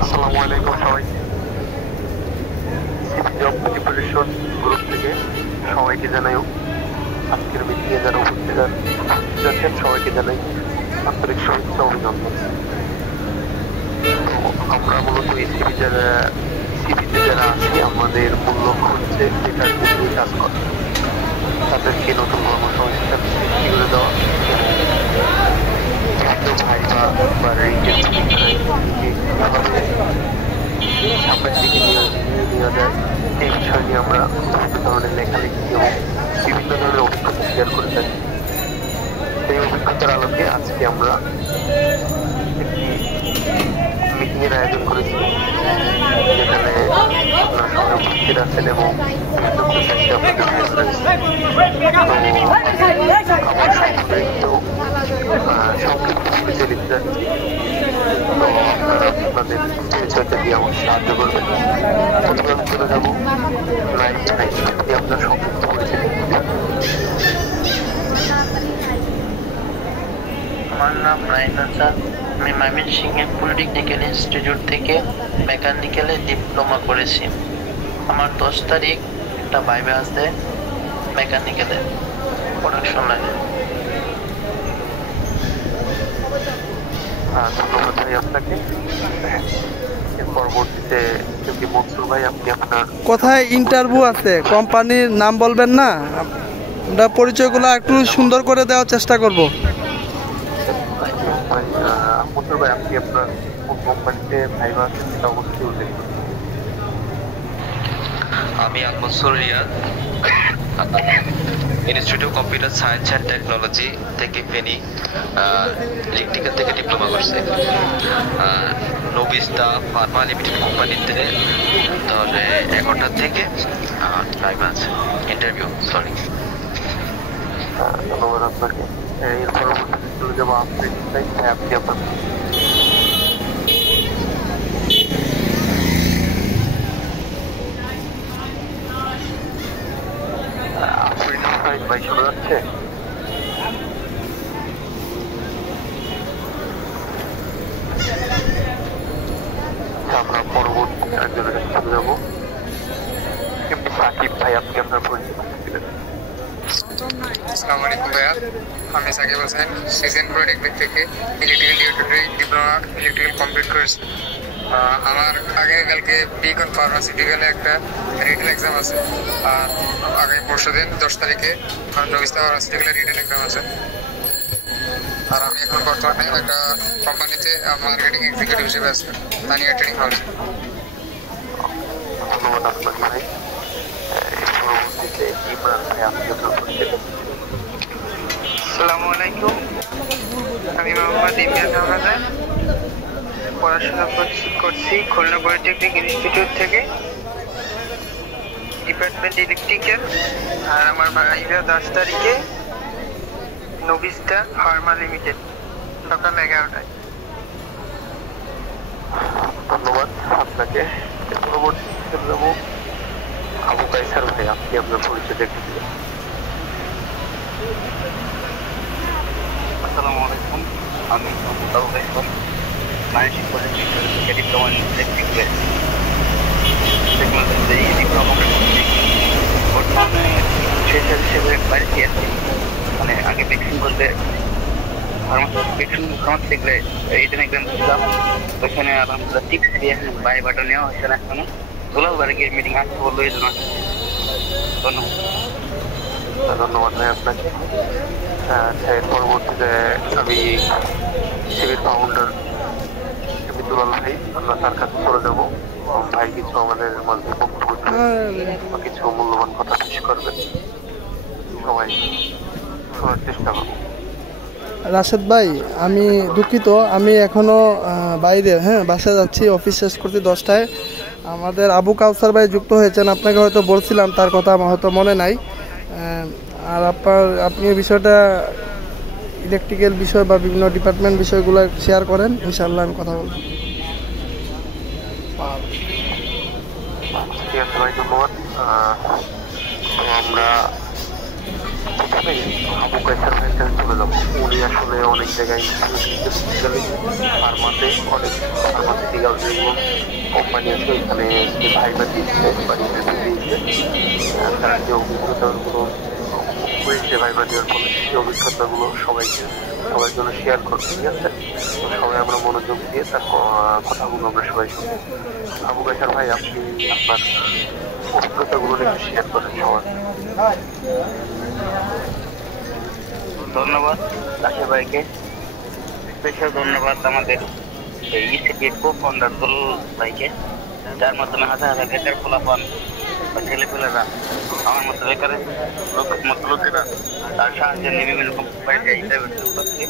আসসালামু আলাইকুম সবাইকে। জব প্রিপারেশন গ্রুপ থেকে সবাইকে জানাই আজকের মিটিংয়ে যারা উপস্থিত আছেন সবাইকে জানাই আন্তরিক শুভেচ্ছা অভিনন্দন। আমরা মূলত সিভিতে যারা আছি আমাদের মূল লক্ষ্য হচ্ছে বেকার নিয়ে কাজ করা, তাদেরকে নতুন কর্মসংস্থান সৃষ্টি করে দেওয়া এবং ভাইবা বা রেঞ্জের সামনের দিকে নিয়ে যায় এই বিষয় নিয়ে আমরা বিভিন্ন ধরনের লেখালেখি এবং বিভিন্ন ধরনের অভিজ্ঞতা শেয়ার করে থাকি। সেই অভিজ্ঞতার আলোকে আজকে আমরা একটি মিটিং এর আয়োজন করেছি, যেখানে আপনারা সবাই উপস্থিত আছেন এবং আপনাদের পরিচয়টা দিয়ে আমাকে সাহায্য করবেন। চলে যাবো আপনার সংক্ষিপ্ত পরিচয়। আমার নাম রায়ন আজাদ। আমি ময়মনসিংহে পলিটেকনিক্যাল ইনস্টিটিউট থেকে মেকানিক্যালে ডিপ্লোমা করেছি। আমার 10 তারিখ একটা ভাইভা আছে মেকানিক্যালে প্রোডাকশন লাইনে। ধন্যবাদ ভাই আপনাকে। পরবর্তীতে যদি মনসুর ভাই আপনি আপনার কোথায় ইন্টারভিউ আছে কোম্পানির নাম বলবেন না, আমরা পরিচয়গুলো একটু সুন্দর করে দেওয়ার চেষ্টা করব। মনসুর ভাই আপনি আপনার কোন কোম্পানিতে ভাইবা আছেন সেটা অবশ্যই উল্লেখ করুন। আমি Mansur Riyad, institute of computer science and technology থেকে ফেনী ইলেকট্রিক্যাল থেকে ডিপ্লোমা করছি। নোভিস্টা ফার্মা লিমিটেড কোম্পানিতে তাহলে 11টা থেকে টাইম আছে ইন্টারভিউ। সরি, ধন্যবাদ আপনাকে। এর পরবর্তীতে চলে যাবো আপনি আপনার ভাই শোনা যাচ্ছে? আমরা পরবর্তী একজনের কাছে চলে যাবো। সাকিব ভাই আপনি আপনার পরিচয় দিলেন। আসসালামু আলাইকুম ভাইয়া, আমি সাকিব হোসেন সিজন পলিটেকনিক থেকে ইলেকট্রিক্যাল ডিপ্লোমা ইলেকট্রিক্যাল কমপ্লিট করেছি। আমার আগামীকালকে বিকন ফার্মাসিউটিক্যালে একটা রিটেন এক্সাম আছে, আর আগামী পরশু দিন 10 তারিখে নোভিস্টা ফার্মাসিউটিক্যালের রিটেন এক্সাম আছে। আর আমি এখন বর্তমানে একটা কোম্পানিতে মার্কেটিং এক্সিকিউটিভ হিসেবে আছি, তানিয়া ট্রেনিং হাউস। ধন্যবাদ আপনাকে ভাই। পরবর্তীতে ইমরান ভাই আপনি আপনার পরিচয়। আসসালামু আলাইকুম, আমি মোহাম্মদ ইমরান হাওলাদার, পড়াশোনা করছি খুলনা পলিটেকনিক ইনস্টিটিউট থেকে, ডিপার্টমেন্ট ইলেকট্রিক্যাল। আর আমার ভাইভা 10 তারিখে নোভিস্টা ফার্মা লিমিটেড সকাল 11টায়। ধন্যবাদ আপনাকে। পরবর্তীতে চলে যাবো আবু কাইসার ভাই আপনি আপনার পরিচয় দেখে দিলেন। আসসালামু আলাইকুম, আমি আবু কাইসার, মানসিক পলিটেকনিক থেকে ডিপ্লোমা ইলেকট্রিক টেকনোলজিতে ডিপ্লোমা করছি। বর্তমানে ফ্রেশার হিসেবে বাড়িতে আছি। মানে আগে ভ্যাকসিন করতে ফার্মাসিউটিক্যালে রিটেন এক্সাম দিয়েছিলাম, ওইখানে আলহামদুলিল্লাহ ঠিক ভাইভাটা নেওয়া হয়েছে না এখনো। গোলাপবাড়ি গিয়ে মিটিং আসতে বললো, এই জন্য। ধন্যবাদ। ধন্যবাদ ভাই আপনাকে। এর পরবর্তীতে আমি শিবির ফাউন্ডার দুলাল ভাই, আমরা তার কাছে চলে যাবো। ভাই কিছু আমাদের মাঝে বক্তব্য কিছু মূল্যবান কথা পেশ করবেন, সবাই শোনার চেষ্টা করবো। রাশেদ ভাই, আমি দুঃখিত, আমি এখনো বাইরে বাসায় যাচ্ছি, অফিস শেষ করছি 10টায়। আমাদের আবু কাউসার ভাই যুক্ত হয়েছেন, আপনাকে হয়তো বলছিলাম, তার কথা আমার হয়তো মনে নাই। আর আপনি এই বিষয়টা ইলেকট্রিক্যাল বিষয় বা বিভিন্ন ডিপার্টমেন্ট বিষয়গুলো শেয়ার করেন, ইনশাআল্লাহ আমি কথা বলবো। ঠিক আছে ভাই, ধন্যবাদ। আমরা প্রথমে আবু কায়সার ভাইয়ের কাছে চলে যাবো। উনি আসলে অনেক জায়গায় স্পেসিফিক্যালি ফার্মাতে অনেক ফার্মাসিউটিক্যাল যেগুলো কোম্পানি আছে ওইখানে ভাইবা দিচ্ছে বা ইন্টারভিউ দিচ্ছে, তার যে অভিজ্ঞতাগুলো হয়েছে ভাইবা দেওয়ার ফলে সেই অভিজ্ঞতাগুলো সবার জন্য শেয়ার করবো। ঠিক আছে, তো সবাই আমরা মনোযোগ দিয়ে তার কথাগুলো আমরা সবাই শুনি। আবু কায়সার ভাই, আপনি আপনার অভিজ্ঞতাগুলো একটু শেয়ার করেন সবার। ধন্যবাদ রাশিদ ভাইকে, স্পেশাল ধন্যবাদ আমাদের ইসিপির কো-ফাউন্ডার দুলুল ভাইকে, যার মাধ্যমে হাজার হাজার বেকার ফলাফল বা ছেলেপেলেরা আমার মতো বেকারের লোকেরা তার সাহায্যে নিয়ে বিভিন্ন কোম্পানিতে ইন্টারভিউ করছি।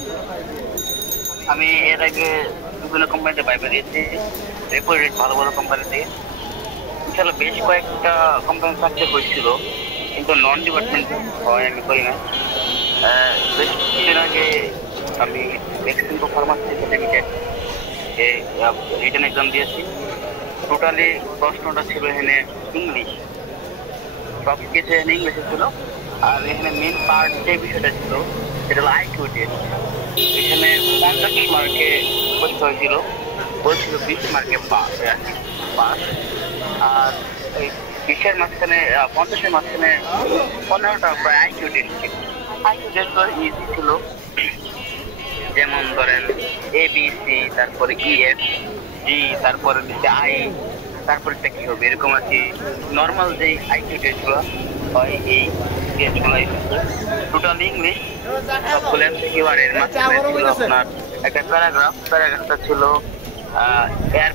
আমি এর আগে বিভিন্ন কোম্পানিতে ভাইবা দিয়েছি, রেপুটেড ভালো ভালো কোম্পানিতে। ইনশাল্লাহ বেশ কয়েকটা কোম্পানি থাকতে হয়েছিল, কিন্তু নন ডিপার্টমেন্ট হয় আমি করি না। বেশ কিছুদিন আগে আমি Mexico pharmaceutical limited written exam দিয়েছি। টোটালি প্রশ্নটা ছিল এখানে ইংলিশ, সব কিছু এখানে ইংলিশে ছিল। আর এখানে মেন পার্ট যে বিষয়টা ছিল সেটা হলো আইকিউ টেস্ট। এখানে 50 মার্কে পরীক্ষা হয়েছিল, বলছিল 20 মার্কে পাস। আর এই 20-এর মাঝখানে 50-এর মাঝখানে 15টা প্রায় আইকিউ টেস্ট ছিল। আইকিউ টেস্টগুলো ইজি ছিল, যেমন ধরেন ABC, তারপরে EF, G, তারপরে I, তারপরে কি হবে এরকম আর কি। নর্মাল যে আইকিউ টেস্টগুলো হয় এই টেস্টগুলো টোটাল ইংলিশ, সবগুলো এমসিকিউ। আর এর মাঝখানে ছিল আপনার একটা প্যারাগ্রাফটা ছিল এয়ার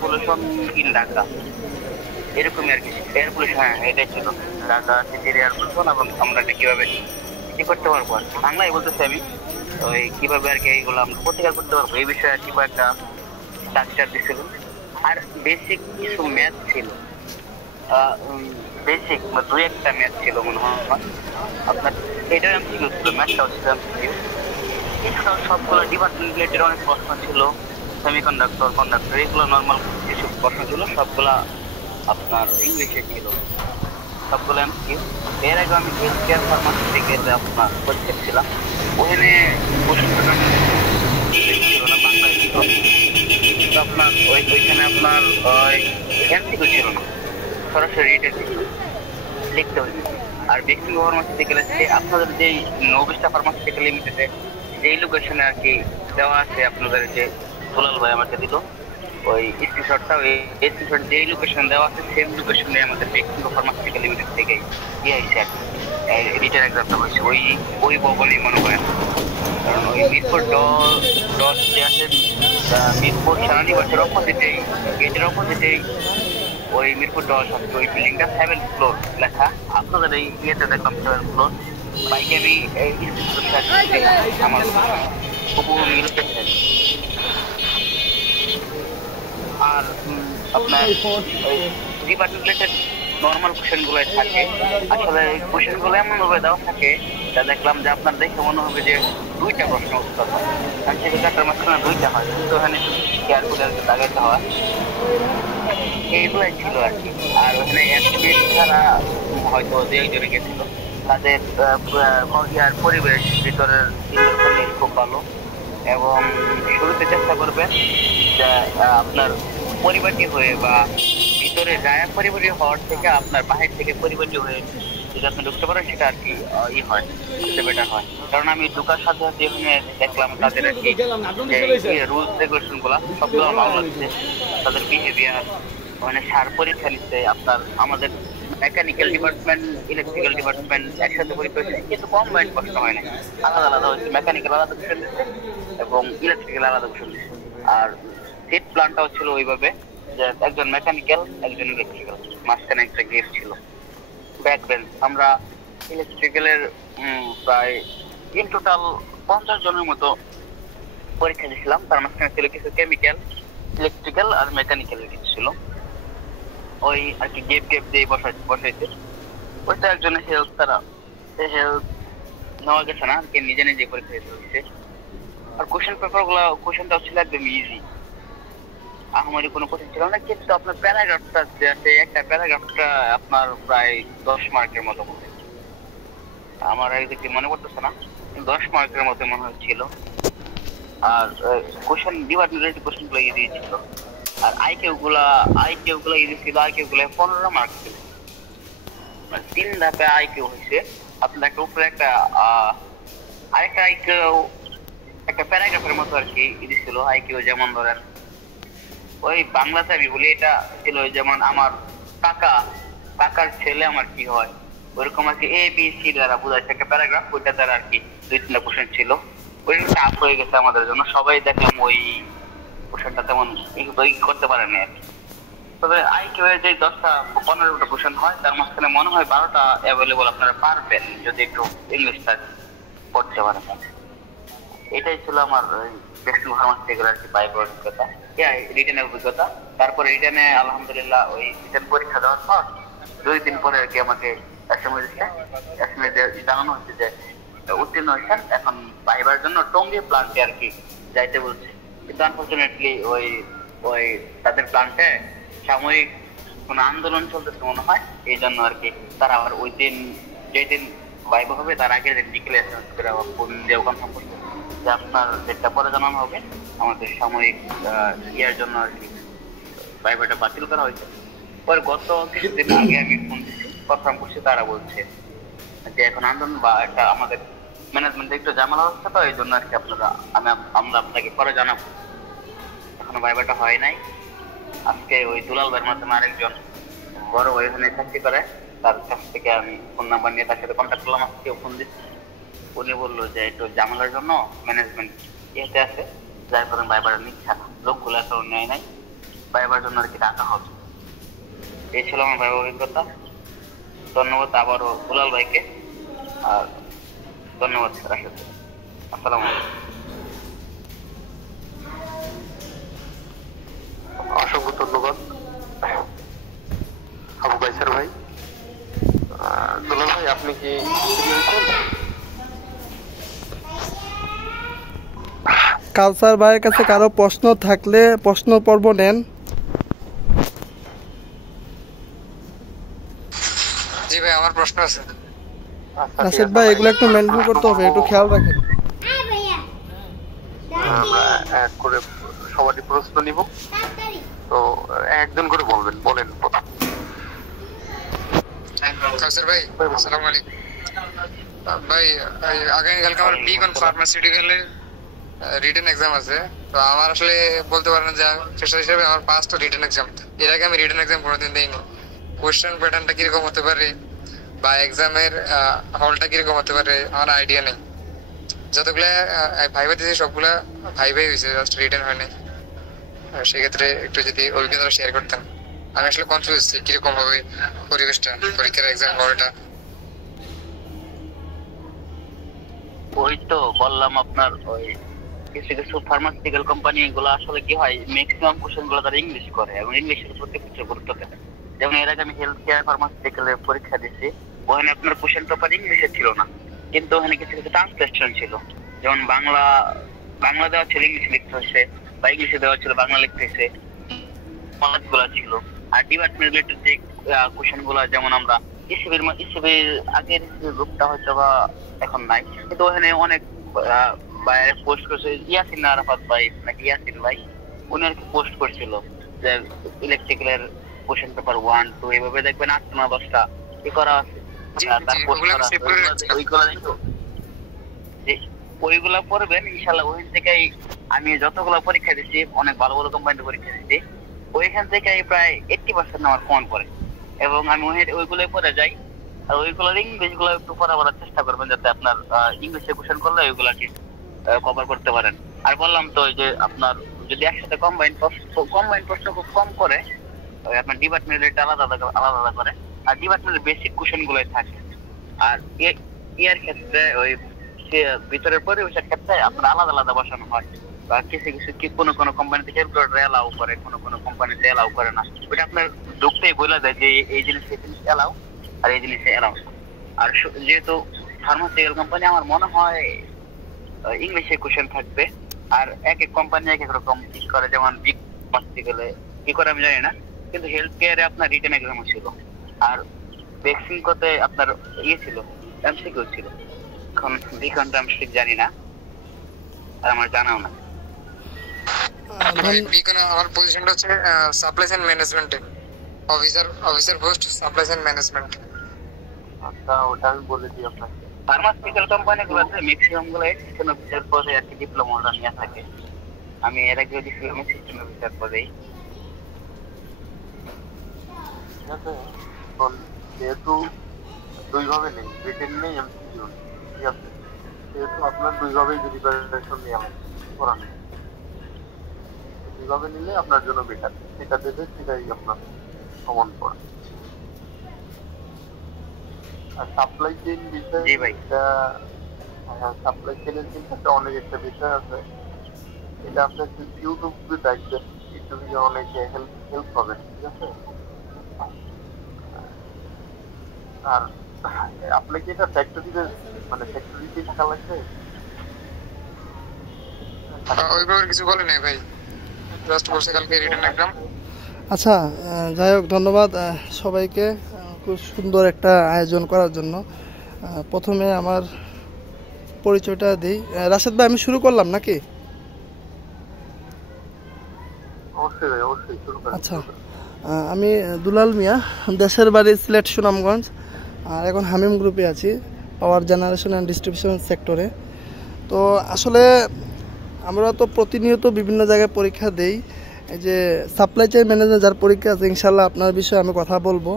পলিউশন ইন ঢাকা, এরকমই আর কি। এয়ার পলিউশন, হ্যাঁ এটাই ছিল, ঢাকা সিটির এয়ার পলিউশন এবং আমরা এটা কিভাবে কি করতে পারবো আর বাংলায় বলতেছি আমি, ওই কিভাবে আর কি এইগুলো আমরা প্রতিকার করতে পারবো এই বিষয়ে আর কি কয়েকটা স্ট্রাকচার দিয়েছিল। আর বেসিক কিছু ম্যাথ ছিল, বেসিক বা 2-1টা ম্যাথ ছিল মনে হয় আপনার। এটাও এমসিকিউ ছিল, ম্যাথটাও ছিল এমসিকিউ। এছাড়াও সবগুলো ডিপার্টমেন্ট রিলেটেড অনেক প্রশ্ন ছিল, সেমিকন্ডাক্টর, কন্ডাক্টর, এগুলো নর্মাল কিছু প্রশ্ন ছিল, সবগুলা আপনার ইংলিশে ছিল, সবগুলো এমসিকিউ। এর আগে আমি হেলথ কেয়ার ফার্মাসিউটিক্যাল আপনার পরীক্ষা ছিলাম, ওখানে কোশ্চেনটা ছিল না, বাংলায় ছিল। কিন্তু আপনার ওইখানে আপনার এমসিকিউ ছিল না, সরাসরি রিটেন লিখতে হয়েছে। আর মেক্সিকো ফার্মাসিউটিক্যাল আপনাদের যেই 90টা ফার্মাসিউটিক্যাল লিমিটেডে যেই লোকেশনে আর কি দেওয়া আছে, আপনাদের যে দুলাল ভাই আমাকে দিল ওই স্ক্রিনশটটা, ওই স্ক্রিনশট যেই লোকেশন দেওয়া আছে সেম লোকেশনে আমাদের মেক্সিকো ফার্মাসিউটিক্যাল লিমিটেড থেকে হয়েছে আর রিটেন এক্সামটা হয়েছে ওই ভবনই মনে করেন। কারণ ওই মিরপুর ডট যে আছে, মিরপুর সেনানিবাসের অপোজিটেই, গেটের অপোজিটেই ওই মিরপুর ডট আছে, ওই বিল্ডিংটা 7th ফ্লোর লেখা। আপনাদের এই ইয়েতে দেখলাম 7th ফ্লোর, বাইকে আমি আমার লোকেশন। আর আপনার ডিপার্টমেন্ট রিলেটেড নর্মাল কোশ্চেনগুলো থাকে, আসলে কোশ্চেনগুলো এমনভাবে দেওয়া থাকে যা দেখলাম যে আপনার দেখে মনে হবে যে 2টা প্রশ্ন উত্তর হয়, আর সেটা 4টার মাঝখানে 2টা হয়, কিন্তু ওখানে কেয়ার করে আর কি দাগাইতে হয়, এইগুলাই ছিল আর কি। আর ওখানে এমসিকিউ ছাড়া হয়তো যে একজনে গেছিল তাদের পরিবেশ ভিতরের ইন্দ্রপল্লী খুব ভালো, এবং শুরুতে চেষ্টা করবেন যে আপনার পরিবারটি হয়ে বা ভিতরে যায় পরিবারটি হওয়ার থেকে আপনার বাহির থেকে পরিবারটি হয়ে যদি আপনি ঢুকতে পারেন সেটা আর কি হয়, সেটা বেটার হয়। কারণ আমি ঢুকার সাথে সাথে ওখানে দেখলাম তাদের আর কি রুলস রেগুলেশন গুলা সবগুলো ভালো লাগছে, তাদের বিহেভিয়ার, ওখানে সার পরীক্ষা নিচ্ছে আপনার। আমাদের মেকানিক্যাল ডিপার্টমেন্ট, ইলেকট্রিক্যাল ডিপার্টমেন্ট একসাথে পরীক্ষা হয়েছে, কিন্তু কম্বাইন্ড প্রশ্ন হয় না, আলাদা আলাদা হয়েছে। মেকানিক্যাল আলাদা কোশ্চেন দিচ্ছে এবং ইলেকট্রিক্যাল আলাদা কোশ্চেন দিচ্ছে। আর সিট প্ল্যানটাও ছিল ওইভাবে যে একজন মেকানিক্যাল, একজন ইলেকট্রিক্যাল, মাঝখানে একটা গেট ছিল, ব্যাক বেঞ্চ। আমরা ইলেকট্রিক্যালের প্রায় ইন টোটাল 50 জনের মতো পরীক্ষা দিয়েছিলাম, তার মাঝখানে ছিল কিছু কেমিক্যাল, ইলেকট্রিক্যাল আর মেকানিক্যাল কিছু ছিল। ওই আর কি গেপ দিয়ে বসাইছে, ওইটা একজনের হেলথ, তারা হেলথ নেওয়া গেছে না, কে নিজে নিজে পরীক্ষা দিতে হচ্ছে। আর কোশ্চেন পেপারগুলো, কোশ্চেনটাও ছিল একদম ইজি, আমারই কোনো কোশ্চেন ছিল না। কিন্তু আপনার প্যারাগ্রাফটা যে আছে, একটা প্যারাগ্রাফটা আপনার প্রায় 10 মার্কের মতো, আমার একদিকে মনে পড়তেছে না, 10 মার্কের মধ্যে মনে হচ্ছিল। আর কোশ্চেন ডিপার্টমেন্টের কোশ্চেন গুলো ইজি ছিল, আর আইকিউ গুলা ইজি ছিল। আইকিউ গুলো 15 মার্ক ছিল, মানে 3 ধাপে আইকিউ হয়েছে। আপনার একটা উপরে একটা আরেকটা আইকিউ একটা প্যারাগ্রাফের মতো আর কি ইজি ছিল আইকিউ। যেমন ধরেন ওই বাংলাতে আমি বলি, এটা ছিল যেমন আমার কাকার ছেলে আমার কি হয়, ওইরকম আর কি এ বি সি দ্বারা বোঝাচ্ছে একটা প্যারাগ্রাফ। ওইটা দ্বারা আর কি 2-3টা কোশ্চেন ছিল, ওইটা টাফ হয়ে গেছে আমাদের জন্য। সবাই দেখলাম ওই কোশ্চেনটা তেমন করতে পারেনি আর কি। তবে আইকিউ এর যে 10-15টা কোশ্চেন হয়, তার মাঝখানে মনে হয় 12টা অ্যাভেলেবল আপনারা পারবেন যদি একটু ইংলিশটা পড়তে পারেন। এটাই ছিল আমার বেসিক ফার্মাসিউটিক্যাল আর কি বাইবের অভিজ্ঞতা, রিটেনের অভিজ্ঞতা। তারপরে রিটেনে আলহামদুলিল্লাহ ওই রিটেন পরীক্ষা দেওয়ার পর 2 দিন পরে আর কি আমাকে এসএমএস জানানো হচ্ছে যে উত্তীর্ণ হয়েছেন, এখন বাইবার জন্য টঙ্গী প্লান্টে আর কি যাইতে বলছে। কিন্তু আনফরচুনেটলি ওই তাদের প্লান্টে সাময়িক কোনো আন্দোলন চলতেছে মনে হয়, এই জন্য আর কি তারা আবার ওই দিন যেদিন বাইবা হবে তার আগের দিন বিকেলে এসএমএস করে আবার ফোন দিয়ে কনফার্ম করছে যে আপনার ডেটটা পরে জানানো হবে, আমাদের সাময়িক ইয়ার জন্য আর কি বাইবাটা বাতিল করা হয়েছে। পরে গত কিছুদিন আগে আমি ফোন দিচ্ছি, কনফার্ম করছি, তারা বলছে যে এখন আন্দোলন বা একটা আমাদের ম্যানেজমেন্টে একটু ঝামেলা হচ্ছে, তো এই জন্য আর কি আমরা আপনাকে পরে জানাবো। এখনো বাইবাটা হয় নাই। আজকে ওই দুলাল ভাইয়ের মাধ্যমে আরেকজন বড় ভাই ওখানে চাকরি করে, তার কাছ থেকে আমি ফোন নাম্বার নিয়ে তার সাথে কন্ট্যাক্ট করলাম। আজকেও ফোন দিচ্ছি, উনি বললো যে একটু ঝামেলার জন্য ম্যানেজমেন্ট ইয়েতে আছে, যার কারণে বাইবাটা নিচ্ছে না, লোকগুলো এখন নেয় নাই, বাইবার জন্য আর কি ডাকা হবে। এই ছিল আমার বাইবার অভিজ্ঞতা। ধন্যবাদ আবারও দুলাল ভাইকে, আর ধন্যবাদ রাশেদ। আসসালামু আলাইকুম। অসংখ্য ধন্যবাদ আবু কায়সার ভাই। দুলাল ভাই, আপনি কি কাউসার ভাইয়ের কাছে কারো প্রশ্ন থাকলে প্রশ্ন পর্ব নেন। জি ভাই, আমার প্রশ্ন আছে। রাশেদ ভাই, এগুলো একটু মেনটেন করতে হবে, একটু খেয়াল রাখেন। আমরা এক করে সবারই প্রশ্ন নিব, তো একজন করে বলেন প্রথম। কাউসার ভাই, আসসালামু আলাইকুম। ভাই, আগামীকালকে আমার বিকন ফার্মাসিউটিক্যালের রিটেন এক্সাম আছে। তো আমার আসলে বলতে পারেন যে ফ্রেশার হিসেবে আমার 5টা রিটেন এক্সাম। এর আগে আমি রিটেন এক্সাম কোনোদিন দিইনি। কোয়েশ্চেন প্যাটার্নটা কিরকম হতে পারে বা এক্সামের হলটা কিরকম হতে পারে আমার আইডিয়া নেই। যতগুলা ভাইবা দিয়েছি সবগুলা ভাইবাই হয়েছে, জাস্ট রিটেন হয় নাই। সেক্ষেত্রে একটু যদি অভিজ্ঞতা শেয়ার করতেন। আমি আসলে কনফিউজ কিরকম হবে পরিবেশটা, পরীক্ষার এক্সাম হলটা। ওই তো বললাম আপনার ওই কিছু ফার্মাসিউটিক্যাল কোম্পানি গুলো আসলে কি হয়, ম্যাক্সিমাম কোশ্চেন গুলো তারা ইংলিশ করে এবং ইংলিশের প্রতি কিছু গুরুত্ব দেয়। যেমন এর আগে আমি হেলথ কেয়ার ফার্মাসিউটিক্যালের পরীক্ষা দিচ্ছি, ওখানে আপনার কোশ্চেন পেপার ইংলিশে ছিল না, কিন্তু ওখানে কিছু ট্রান্সলেশন ছিল। যেমন বাংলা দেওয়া ছিল ইংলিশে লিখতে হয়েছে, বা ইংলিশে দেওয়া ছিল বাংলা লিখতে হয়েছে, গুলা ছিল। আর ডিপার্টমেন্ট রিলেটেড যে কোশ্চেন গুলা, যেমন আমরা ইসিবির আগের গ্রুপটা হয়তো বা এখন নাই, কিন্তু ওখানে অনেক পোস্ট করছে ইয়াসিন আরাফাত ভাই নাকি ইয়াসিন ভাই, উনি আর কি পোস্ট করছিল যে ইলেকট্রিক্যালের কোশ্চেন পেপার 1, 2 এইভাবে দেখবেন 8 না 10টা কি করা আছে। ওইগুলা পড়বেন ইনশাল্লাহ। ওই থেকেই আমি যতগুলো পরীক্ষা দিচ্ছি, অনেক ভালো ভালো কোম্পানিতে পরীক্ষা দিচ্ছি, ওইখান থেকে প্রায় 80% আমার কমন পড়ে, এবং আমি ওইগুলোই পড়ে যাই। আর ওইগুলোর ইংলিশ গুলো একটু পড়াবার চেষ্টা করবেন, যাতে আপনার ইংলিশে কোশ্চেন করলে ওইগুলা কি কভার করতে পারেন। আর বললাম তো যে আপনার যদি একসাথে কম্বাইন প্রশ্ন খুব কম করে, আপনার ডিপার্টমেন্ট আলাদা করে, আর ডিপার্টমেন্টের বেসিক কোশ্চেন গুলোই থাকে। আর ইয়ার ক্ষেত্রে ওই ভিতরের পরিবেশের ক্ষেত্রে আপনার আলাদা বসানো হয়, বা কিছু কোনো কোম্পানিতে ক্যালকুলেটর এলাও করে, কোনো কোম্পানিতে এলাও করে না। ওইটা আপনার ঢুকতেই বলে দেয় যে এই জিনিস এলাও আর এই জিনিসে এলাও। আর যেহেতু ফার্মাসিউটিক্যাল কোম্পানি, আমার মনে হয় ইংলিশে কোশ্চেন থাকবে। আর এক এক কোম্পানি এক এক রকম কি করে, যেমন বিগ ফার্মাসিউটিক্যালে কি করে আমি জানি না, কিন্তু হেলথ কেয়ারে আপনার রিটেন এক্সাম ছিল। আর ভ্যাকসিন করতে আপনার ছিল এমসিকিউ ছিল। এখন বিকন তো আমি ঠিক জানি না, আর আমার জানাও না। বিকন আমার পজিশনটা হচ্ছে সাপ্লাই চেইন ম্যানেজমেন্টে, officer post supply chain management. আচ্ছা, ওটা আমি বলে দিই আপনাকে। ফার্মাসিউটিক্যাল কোম্পানিগুলোতে ম্যাক্সিমাম গুলো সিস্টেম অফিসার পদে আর কি ডিপ্লোমাটা নিয়ে থাকে। আমি এর আগে দিয়েছিলাম সিস্টেম অফিসার পদেই। ঠিক আছে, এখন যেহেতু দুইভাবে নেই, রিটেন নেই, এমসিকিউ নেই, ঠিক আছে, সেহেতু আপনার দুইভাবেই প্রিপারেশন নেওয়া হয়, করা নেই। দুইভাবে নিলে আপনার জন্য বেটার, সেটা দেবে সেটাই আপনার সমান পড়ে। আর সাপ্লাই চেইন বিষয়, জি ভাই। সাপ্লাই চেইনের কিন্তু একটা অনেক একটা বিষয় আছে, এটা আপনি ইউটিউবে দেখবেন, ইউটিউবে অনেকে হেল্প পাবেন, ঠিক আছে। আর আপনি কি এটা ফ্যাক্টরিতে মানে ফ্যাক্টরিতে থাকা লাগছে? ওইভাবে কিছু বলে নাই ভাই, জাস্ট বসে কালকে রিটার্ন এক্সাম। আচ্ছা, যাই হোক, ধন্যবাদ সবাইকে খুব সুন্দর একটা আয়োজন করার জন্য। প্রথমে আমার পরিচয়টা দিই। রাশেদ ভাই, আমি শুরু করলাম নাকি? অবশ্যই ভাই, অবশ্যই শুরু করেন। আচ্ছা, আমি দুলাল মিয়া, দেশের বাড়ি সিলেট সুনামগঞ্জ, আর এখন হামিম গ্রুপে আছি, পাওয়ার জেনারেশন অ্যান্ড ডিস্ট্রিবিউশন সেক্টরে। তো আসলে আমরা তো প্রতিনিয়ত বিভিন্ন জায়গায় পরীক্ষা দেই। এই যে সাপ্লাই চেইন ম্যানেজার যার পরীক্ষা আছে, ইনশাল্লাহ আপনার বিষয়ে আমি কথা বলবো।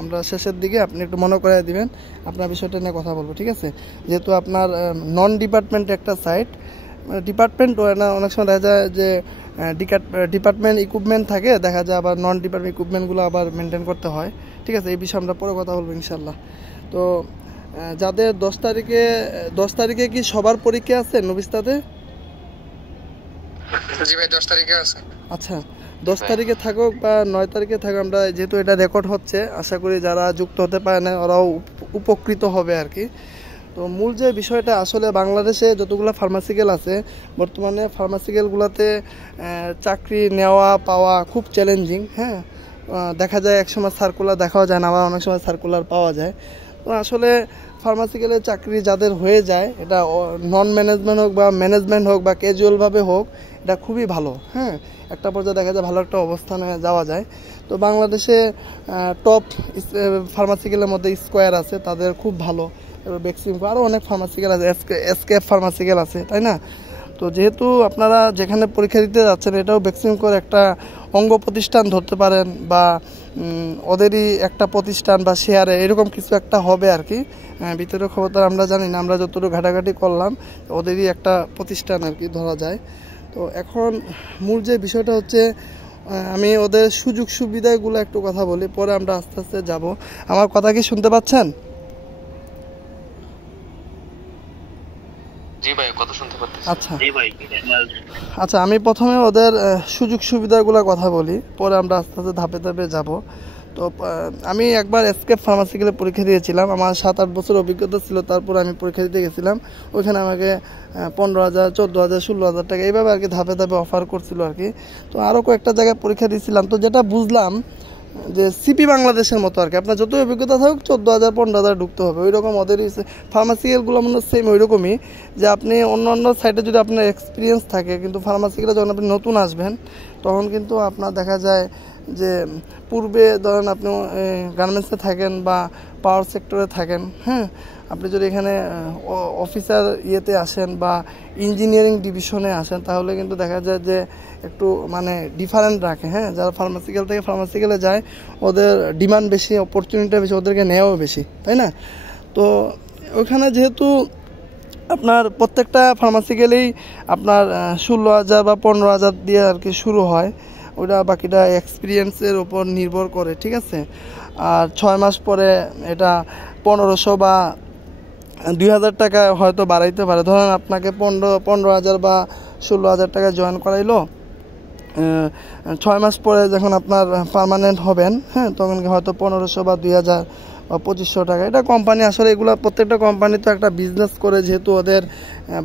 আমরা শেষের দিকে আপনি একটু মনে করে দিবেন, আপনার বিষয়টা নিয়ে কথা বলবো, ঠিক আছে। যেহেতু আপনার নন ডিপার্টমেন্ট একটা সাইট, ডিপার্টমেন্ট হয় না, অনেক সময় দেখা যায় যে ডিপার্টমেন্ট ইকুইপমেন্ট থাকে, দেখা যায় আবার নন ডিপার্টমেন্ট ইকুইপমেন্টগুলো আবার মেনটেন করতে হয়, ঠিক আছে। এই বিষয়ে আমরা পরে কথা বলবো ইনশাল্লাহ। তো যাদের 10 তারিখে কি সবার পরীক্ষা আছে নবিস্তাতে? জি ভাই, 10 তারিখে আছে। আচ্ছা, 10 তারিখে থাকুক বা 9 তারিখে থাকুক, আমরা যেহেতু এটা রেকর্ড হচ্ছে, আশা করি যারা যুক্ত হতে পারে না ওরাও উপকৃত হবে আর কি। তো মূল যে বিষয়টা, আসলে বাংলাদেশে যতগুলো ফার্মাসিক্যাল আছে, বর্তমানে ফার্মাসিক্যালগুলোতে চাকরি নেওয়া পাওয়া খুব চ্যালেঞ্জিং। হ্যাঁ, দেখা যায় একসময় সার্কুলার দেখাও যায় না, আবার অনেক সময় সার্কুলার পাওয়া যায়। তো আসলে ফার্মাসিক্যালের চাকরি যাদের হয়ে যায়, এটা নন ম্যানেজমেন্ট হোক বা ম্যানেজমেন্ট হোক বা ক্যাজুয়ালভাবে হোক, এটা খুবই ভালো। হ্যাঁ, একটা পর্যায়ে দেখা যায় ভালো একটা অবস্থানে যাওয়া যায়। তো বাংলাদেশে টপ ফার্মাসিক্যালের মধ্যে স্কোয়ার আছে, তাদের খুব ভালো। বেক্সিমকো, আরও অনেক ফার্মাসিক্যাল আছে, এসকেএফ ফার্মাসিক্যাল আছে, তাই না? তো যেহেতু আপনারা যেখানে পরীক্ষা দিতে যাচ্ছেন, এটাও বেক্সিমকোর একটা অঙ্গ প্রতিষ্ঠান ধরতে পারেন, বা ওদেরই একটা প্রতিষ্ঠান বা শেয়ারে এরকম কিছু একটা হবে আর কি। ভিতরের খবর তো আমরা জানি না, আমরা যতটুকু ঘাটাঘাটি করলাম, ওদেরই একটা প্রতিষ্ঠান আর কি ধরা যায়। তো এখন মূল যে বিষয়টা হচ্ছে, আমি ওদের সুযোগ সুবিধাগুলো একটু কথা বলি, পরে আমরা আস্তে আস্তে যাব। আমার কথা কি শুনতে পাচ্ছেন? জি ভাই, কথা শুনতে পাচ্ছি। আচ্ছা জি ভাই। আচ্ছা, আমি প্রথমে ওদের সুযোগ সুবিধাগুলো কথা বলি, পরে আমরা আস্তে আস্তে ধাপে ধাপে যাব। তো আমি একবার এসকেএফ ফার্মাসিক্যালে পরীক্ষা দিয়েছিলাম, আমার 7-8 বছর অভিজ্ঞতা ছিল। তারপর আমি পরীক্ষা দিতে গেছিলাম, ওইখানে আমাকে 15,000, 14,000, 16,000 টাকা এইভাবে আর কি ধাপে ধাপে অফার করছিল আর কি। তো আরও কয়েকটা জায়গায় পরীক্ষা দিয়েছিলাম। তো যেটা বুঝলাম যে সিপি বাংলাদেশের মতো আর কি, আপনার যতই অভিজ্ঞতা থাকুক 14,000, 15,000 ঢুকতে হবে, ওই রকম ওদের ফার্মাসিক্যালগুলো মনে সেম ওই রকমই। যে আপনি অন্য সাইডে যদি আপনার এক্সপিরিয়েন্স থাকে, কিন্তু ফার্মাসিক্যালে যখন আপনি নতুন আসবেন, তখন কিন্তু আপনার দেখা যায় যে পূর্বে ধরেন আপনি গার্মেন্টসে থাকেন বা পাওয়ার সেক্টরে থাকেন, হ্যাঁ, আপনি যদি এখানে অফিসার ইয়েতে আসেন বা ইঞ্জিনিয়ারিং ডিভিশনে আসেন, তাহলে কিন্তু দেখা যায় যে একটু মানে ডিফারেন্ট রাখে। হ্যাঁ, যারা ফার্মাসিক্যাল থেকে ফার্মাসিক্যালে যায়, ওদের ডিমান্ড বেশি, অপরচুনিটি বেশি, ওদেরকে নেওয়াও বেশি, তাই না? তো ওইখানে যেহেতু আপনার প্রত্যেকটা ফার্মাসিক্যালেই আপনার 16,000 বা 15,000 দিয়ে আর কি শুরু হয়, ওটা বাকিটা এক্সপিরিয়েন্সের উপর নির্ভর করে, ঠিক আছে। আর 6 মাস পরে এটা 1,500 বা 2,000 টাকা হয়তো বাড়াইতে পারে। ধরেন আপনাকে 15,000 বা 16,000 টাকা জয়েন করাইলো, 6 মাস পরে যখন আপনার পার্মানেন্ট হবেন, হ্যাঁ, তখন হয়তো 1,500 বা 2,000 বা 2,500 টাকা। এটা কোম্পানি আসলে, এগুলো প্রত্যেকটা কোম্পানি তো একটা বিজনেস করে, যেহেতু ওদের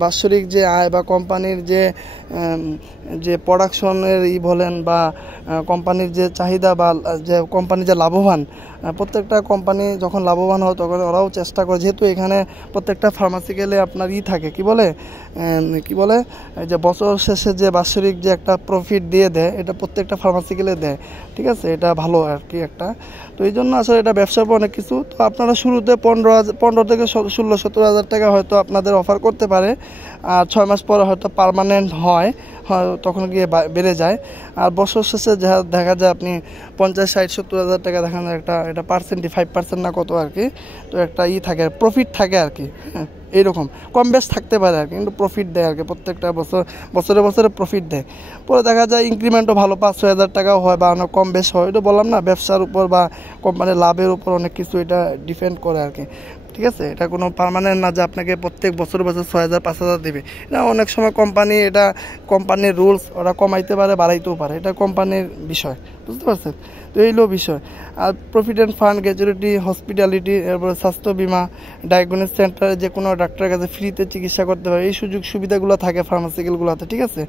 বাৎসরিক যে আয় বা কোম্পানির যে প্রোডাকশনের বলেন বা কোম্পানির যে চাহিদা বা যে কোম্পানি যে লাভবান, প্রত্যেকটা কোম্পানি যখন লাভবান হয় তখন ওরাও চেষ্টা করে, যেহেতু এখানে প্রত্যেকটা ফার্মাসিক্যালে আপনার থাকে কি বলে যে বছর শেষে যে বাৎসরিক যে একটা প্রফিট দিয়ে দেয়, এটা প্রত্যেকটা ফার্মাসিক্যালে দেয়, ঠিক আছে, এটা ভালো আর কি একটা। তো এই জন্য আসলে এটা ব্যবসার পর অনেক কিছু। তো আপনারা শুরুতে 15 থেকে 16-17 হাজার টাকা হয়তো আপনাদের অফার করতে পারে, আর 6 মাস পরে হয়তো পার্মানেন্ট হয়, তখন গিয়ে বেড়ে যায়। আর বছর শেষে দেখা যায় আপনি 50-60-70 হাজার টাকা দেখানো এটা পার্সেন্টই 5% না কত আর কি। তো একটা থাকে, প্রফিট থাকে আর কি, হ্যাঁ এইরকম কম বেশ থাকতে পারে আর কি, কিন্তু প্রফিট দেয় আর কি, প্রত্যেকটা বছরে প্রফিট দেয়। পরে দেখা যায় ইনক্রিমেন্টও ভালো, 5-6 হাজার টাকাও হয় বা অনেক কম বেশ হয়। এটা বললাম না, ব্যবসার উপর বা কোম্পানির লাভের উপর অনেক কিছু এটা ডিপেন্ড করে আর কি, ঠিক আছে। এটা কোনো পার্মানেন্ট না যে আপনাকে প্রত্যেক বছর 6,000-5,000 দেবে। এটা অনেক সময় কোম্পানির রুলস, ওরা কমাইতে পারে বাড়াইতেও পারে, এটা কোম্পানির বিষয়, বুঝতে পারছেন। তো এইগুলো বিষয়। আর প্রভিডেন্ট ফান্ড, গ্র্যাচুইটি, হসপিটালিটি, এরপরে স্বাস্থ্য বিমা, ডায়াগনস্টিক সেন্টারে যে কোনো ডাক্তারের কাছে ফ্রিতে চিকিৎসা করতে পারে, এই সুযোগ সুবিধাগুলো থাকে ফার্মাসিক্যালগুলোতে, ঠিক আছে।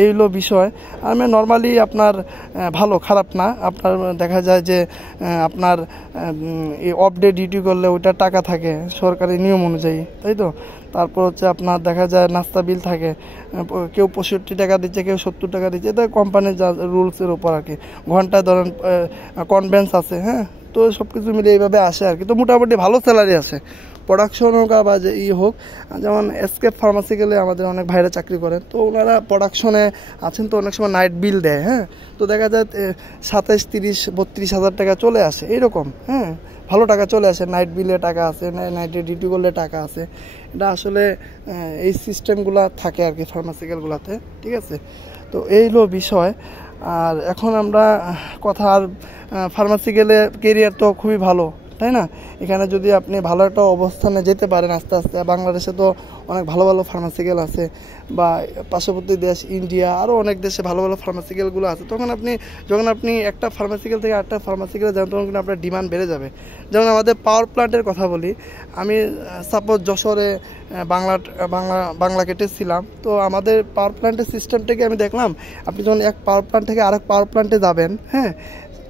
এইগুলো বিষয়। আর নর্মালি আপনার ভালো, খারাপ না। আপনার দেখা যায় যে আপনার এই অফ ডে ডিউটি করলে ওইটা টাকা থাকে সরকারি নিয়ম অনুযায়ী, তাই তো। তারপর হচ্ছে আপনার দেখা যায় নাস্তা বিল থাকে, কেউ 65 টাকা দিচ্ছে, কেউ 70 টাকা দিচ্ছে, এটা কোম্পানির যা রুলসের উপর আর কি। ঘন্টায় ধরেন কনভেন্স আছে, হ্যাঁ। তো সব কিছু মিলে এইভাবে আসে আর কি। তো মোটামুটি ভালো স্যালারি আছে, প্রোডাকশন হোক বা যে হোক। যেমন এসকেপ ফার্মাসিক্যালে আমাদের অনেক ভাইরা চাকরি করেন, তো ওনারা প্রোডাকশনে আছেন, তো অনেক সময় নাইট বিল দেয়, হ্যাঁ। তো দেখা যায় 27, 30, 32 হাজার টাকা চলে আসে এইরকম, হ্যাঁ, ভালো টাকা চলে আসে, নাইট বিলে টাকা আছে, নাইটে ডিউটি করলে টাকা আছে। এটা আসলে এই সিস্টেমগুলো থাকে আর কি ফার্মাসিক্যালগুলোতে, ঠিক আছে। তো এই হলো বিষয়। আর এখন আমরা কথা, আর ফার্মাসিক্যালে কেরিয়ার তো খুবই ভালো, তাই না। এখানে যদি আপনি ভালো একটা অবস্থানে যেতে পারেন আস্তে আস্তে, বাংলাদেশে তো অনেক ভালো ভালো ফার্মাসিক্যাল আছে, বা পার্শ্ববর্তী দেশ ইন্ডিয়া আরও অনেক দেশে ভালো ভালো ফার্মাসিক্যালগুলো আছে। যখন আপনি একটা ফার্মাসিক্যাল থেকে আরেকটা ফার্মাসিক্যালে যান, তখন কিন্তু আপনার ডিমান্ড বেড়ে যাবে। যেমন আমাদের পাওয়ার প্ল্যান্টের কথা বলি, আমি সাপোজ যশোরে বাংলা কেটেছিলাম, তো আমাদের পাওয়ার প্ল্যান্টের সিস্টেমটাকে আমি দেখলাম, আপনি যখন এক পাওয়ার প্ল্যান্ট থেকে আরেক পাওয়ার প্ল্যান্টে যাবেন, হ্যাঁ,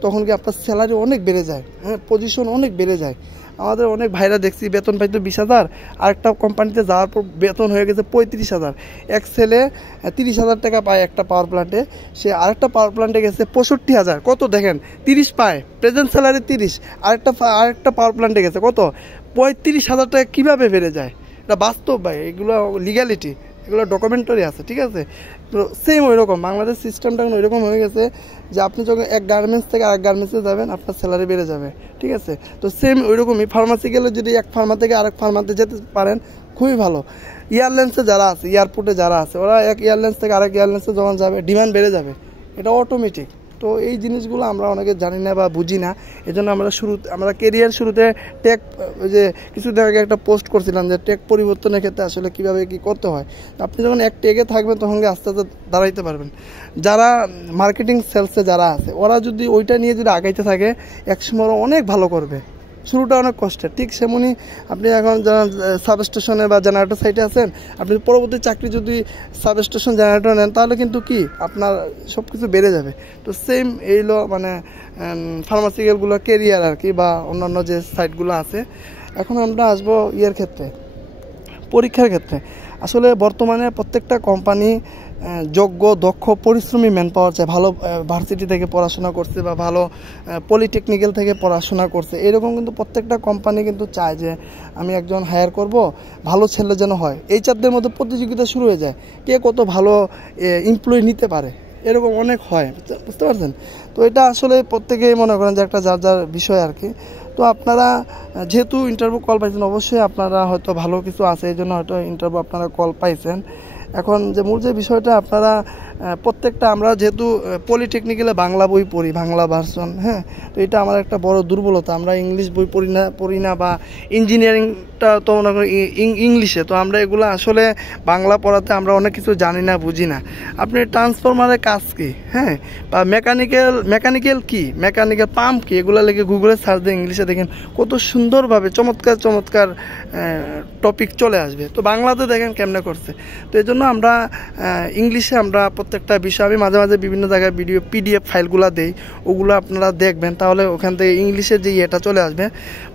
তখন কি আপনার স্যালারি অনেক বেড়ে যায়, হ্যাঁ, পজিশন অনেক বেড়ে যায়। আমাদের অনেক ভাইরা দেখছি বেতন পাইতো 20,000, আরেকটা কোম্পানিতে যাওয়ার পর বেতন হয়ে গেছে 35,000। এক ছেলে 30,000 টাকা পায় একটা পাওয়ার প্ল্যান্টে, সে আরেকটা পাওয়ার প্ল্যান্টে গেছে 65,000। কত দেখেন, 30 পায়, প্রেজেন্ট স্যালারি 30। আরেকটা পাওয়ার প্ল্যান্টে গেছে কত, 35,000 টাকা কীভাবে বেড়ে যায়? এটা বাস্তব ভাই, এগুলো লিগ্যালিটি, এগুলো ডকুমেন্টারি আছে, ঠিক আছে। তো সেম ওই রকম বাংলাদেশ সিস্টেমটা ওই রকম হয়ে গেছে যে আপনি যখন এক গার্মেন্টস থেকে আরেক গার্মেন্টসে যাবেন, আপনার স্যালারি বেড়ে যাবে, ঠিক আছে। তো সেম ওই রকমই ফার্মাসিক্যালে যদি এক ফার্মা থেকে আরেক ফার্মাতে যেতে পারেন, খুবই ভালো। এয়ারলাইন্সে যারা আছে, এয়ারপোর্টে যারা আছে, ওরা এক এয়ারলাইন্স থেকে আরেক এয়ারলাইন্সে যখন যাবে, ডিমান্ড বেড়ে যাবে, এটা অটোমেটিক। তো এই জিনিসগুলো আমরা অনেকে জানি না বা বুঝি না, এজন্য আমরা কেরিয়ার শুরুতে টেক, যে কিছুদিন আগে একটা পোস্ট করছিলাম যে টেক পরিবর্তনের ক্ষেত্রে আসলে কীভাবে কী করতে হয়। আপনি যখন এক টেকে থাকবেন, তখন আস্তে আস্তে দাঁড়াইতে পারবেন। যারা মার্কেটিং সেলসে যারা আছে, ওরা যদি ওইটা নিয়ে যদি আগাইতে থাকে, একসময় অনেক ভালো করবে। শুরুটা অনেক কষ্টের, ঠিক সেমনি আপনি এখন সাবস্টেশনে বা জেনারেটর সাইটে আছেন, আপনি পরবর্তী চাকরি যদি সাবস্টেশন জেনারেটর নেন, তাহলে কিন্তু কি আপনার সব কিছু বেড়ে যাবে। তো সেম এইলো মানে ফার্মাসিক্যালগুলো কেরিয়ার আর কি, বা অন্যান্য যে সাইটগুলো আছে। এখন আমরা আসবো ক্ষেত্রে, পরীক্ষার ক্ষেত্রে। আসলে বর্তমানে প্রত্যেকটা কোম্পানি যোগ্য, দক্ষ, পরিশ্রমী ম্যান পাওয়ার চায়। ভালো ভার্সিটি থেকে পড়াশোনা করছে বা ভালো পলিটেকনিক্যাল থেকে পড়াশোনা করছে, এরকম কিন্তু প্রত্যেকটা কোম্পানি কিন্তু চায় যে আমি একজন হায়ার করব, ভালো ছেলে যেন হয়। এইচআরদের মধ্যে প্রতিযোগিতা শুরু হয়ে যায়, কে কত ভালো এমপ্লয়ি নিতে পারে, এরকম অনেক হয়, বুঝতে পারছেন। তো এটা আসলে প্রত্যেকেই মনে করেন যে একটা যার যার বিষয় আর কি। তো আপনারা যেহেতু ইন্টারভিউ কল পাইছেন, অবশ্যই আপনারা হয়তো ভালো কিছু আছে, এই জন্য হয়তো ইন্টারভিউ আপনারা কল পাইছেন। এখন যে মূল যে বিষয়টা, আপনারা প্রত্যেকটা আমরা যেহেতু পলিটেকনিক্যালে বাংলা বই পড়ি, বাংলা ভার্সন, হ্যাঁ, তো এটা আমার একটা বড় দুর্বলতা। আমরা ইংলিশ বই পড়ি না বা ইঞ্জিনিয়ারিংটা তো মনে করি ইংলিশে, তো আমরা এগুলো আসলে বাংলা পড়াতে আমরা অনেক কিছু জানি না, বুঝি না। আপনি ট্রান্সফরমারের কাজ কী, হ্যাঁ, বা মেকানিক্যাল কি, মেকানিক্যাল পাম্প কি, এগুলো লেগে গুগলে সার্চ দিয়ে ইংলিশে দেখেন কত সুন্দরভাবে চমৎকার টপিক চলে আসবে। তো বাংলাতে দেখেন কেমনে করছে। তো এই জন্য আমরা ইংলিশে আমরা প্রত্যেকটা বিষয়, আমি মাঝে মাঝে বিভিন্ন জায়গায় PDF ফাইলগুলো দেই, ওগুলো আপনারা দেখবেন, তাহলে ওখান থেকে ইংলিশের যে ইয়েটা চলে আসবে।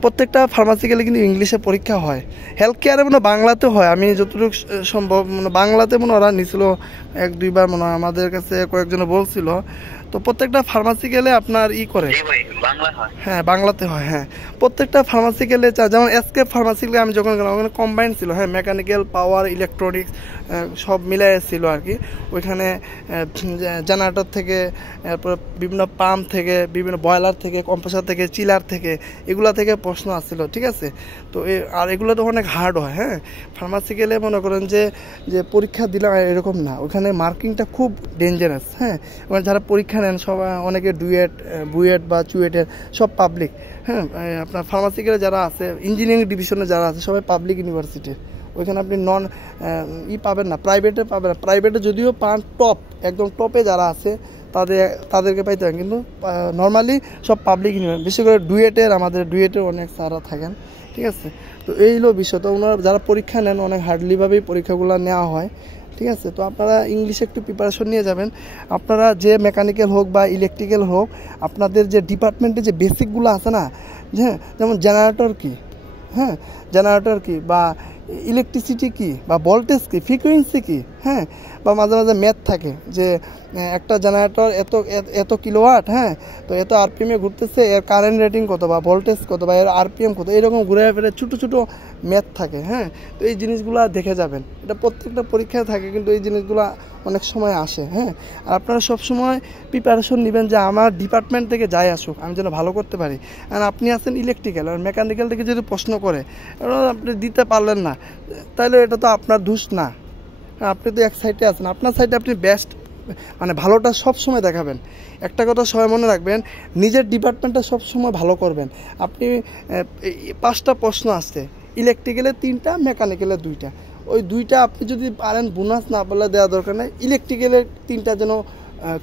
প্রত্যেকটা ফার্মাসিক্যালে কিন্তু ইংলিশে পরীক্ষা হয়, হেলথ কেয়ারে মনে বাংলাতে হয়। আমি যতটুকু সম্ভব বাংলাতে মনে ওরা নিছিল 1-2 বার মনে হয়, আমাদের কাছে কয়েকজনে বলছিল। তো প্রত্যেকটা ফার্মাসিক্যালে আপনার করে, হ্যাঁ বাংলাতে হয়, হ্যাঁ প্রত্যেকটা ফার্মাসিক্যালে, যেমন এসকেপ ফার্মাসিক্যালে আমি যখন গেলাম ওখানে কম্বাইন ছিল, হ্যাঁ মেকানিক্যাল, পাওয়ার, ইলেকট্রনিক্স সব মিলাই ছিল আর কি। ওইখানে জেনারেটর থেকে, এরপর বিভিন্ন পাম্প থেকে, বিভিন্ন বয়লার থেকে, কম্প্রেসার থেকে, চিলার থেকে, এগুলা থেকে প্রশ্ন আসছিল, ঠিক আছে। তো আর এগুলো তো অনেক হার্ড হয়, হ্যাঁ ফার্মাসিক্যালে মনে করেন যে পরীক্ষা দিলাম এরকম না, ওখানে মার্কিংটা খুব ডেঞ্জারাস, হ্যাঁ। ওখানে যারা পরীক্ষা নেন সবাই অনেকে বুয়েট বা চুয়েটের সব পাবলিক, হ্যাঁ। আপনার ফার্মাসিক্যালে যারা আছে, ইঞ্জিনিয়ারিং ডিভিশনে যারা আছে সবাই পাবলিক ইউনিভার্সিটির, ওইখানে আপনি পাবেন না, প্রাইভেটে পাবেন না। প্রাইভেটে যদিও পান একদম টপে যারা আছে তাদেরকে পাইতে হয়, কিন্তু নর্মালি সব পাবলিক ইউনিভার্সিটি, বিশেষ করে আমাদের ডুয়েটের অনেক স্যাররা থাকেন, ঠিক আছে। তো এই হলো বিষয়। তো ওনারা যারা পরীক্ষা নেন অনেক হার্ডলিভাবেই পরীক্ষাগুলো নেওয়া হয়, ঠিক আছে। তো আপনারা ইংলিশে একটু প্রিপারেশন নিয়ে যাবেন। আপনারা যে মেকানিক্যাল হোক বা ইলেকট্রিক্যাল হোক, আপনাদের যে ডিপার্টমেন্টে যে বেসিকগুলো আছে না, হ্যাঁ, যেমন জেনারেটর কি, হ্যাঁ জেনারেটর কি, বা ইলেকট্রিসিটি কি, বা ভোল্টেজ কি, ফ্রিকোয়েন্সি কি, হ্যাঁ, বা মাঝে মাঝে ম্যাথ থাকে যে একটা জেনারেটর এত কিলোওয়াট, হ্যাঁ, তো এত আরপিএমে ঘুরতেছে, এর কারেন্ট রেটিং কত, বা ভোল্টেজ কত, বা এর আরপিএম কত, এরকম ঘুরে ফিরে ছোটো ম্যাথ থাকে, হ্যাঁ। তো এই জিনিসগুলো দেখে যাবেন, এটা প্রত্যেকটা পরীক্ষায় থাকে, কিন্তু এই জিনিসগুলো অনেক সময় আসে, হ্যাঁ। আর আপনারা সবসময় প্রিপারেশন নেবেন যে আমার ডিপার্টমেন্ট থেকে যাই আসুক আমি যেন ভালো করতে পারি। আর আপনি আছেন ইলেকট্রিক্যাল আর মেকানিক্যাল থেকে যদি প্রশ্ন করে আপনি দিতে পারলেন না, তাহলে এটা তো আপনার দোষ না, আপনি তো এক সাইডে আছেন, আপনার সাইডে আপনি বেস্ট মানে ভালোটা সব সময় দেখাবেন। একটা কথা সবাই মনে রাখবেন, নিজের ডিপার্টমেন্টটা সব সময় ভালো করবেন। আপনি 5টা প্রশ্ন আসছে, ইলেকট্রিক্যালে 3টা, মেকানিক্যালে 2টা, ওই 2টা আপনি যদি পারেন বোনাস না বলে দেওয়া দরকার নেই, ইলেকট্রিক্যালের 3টা যেন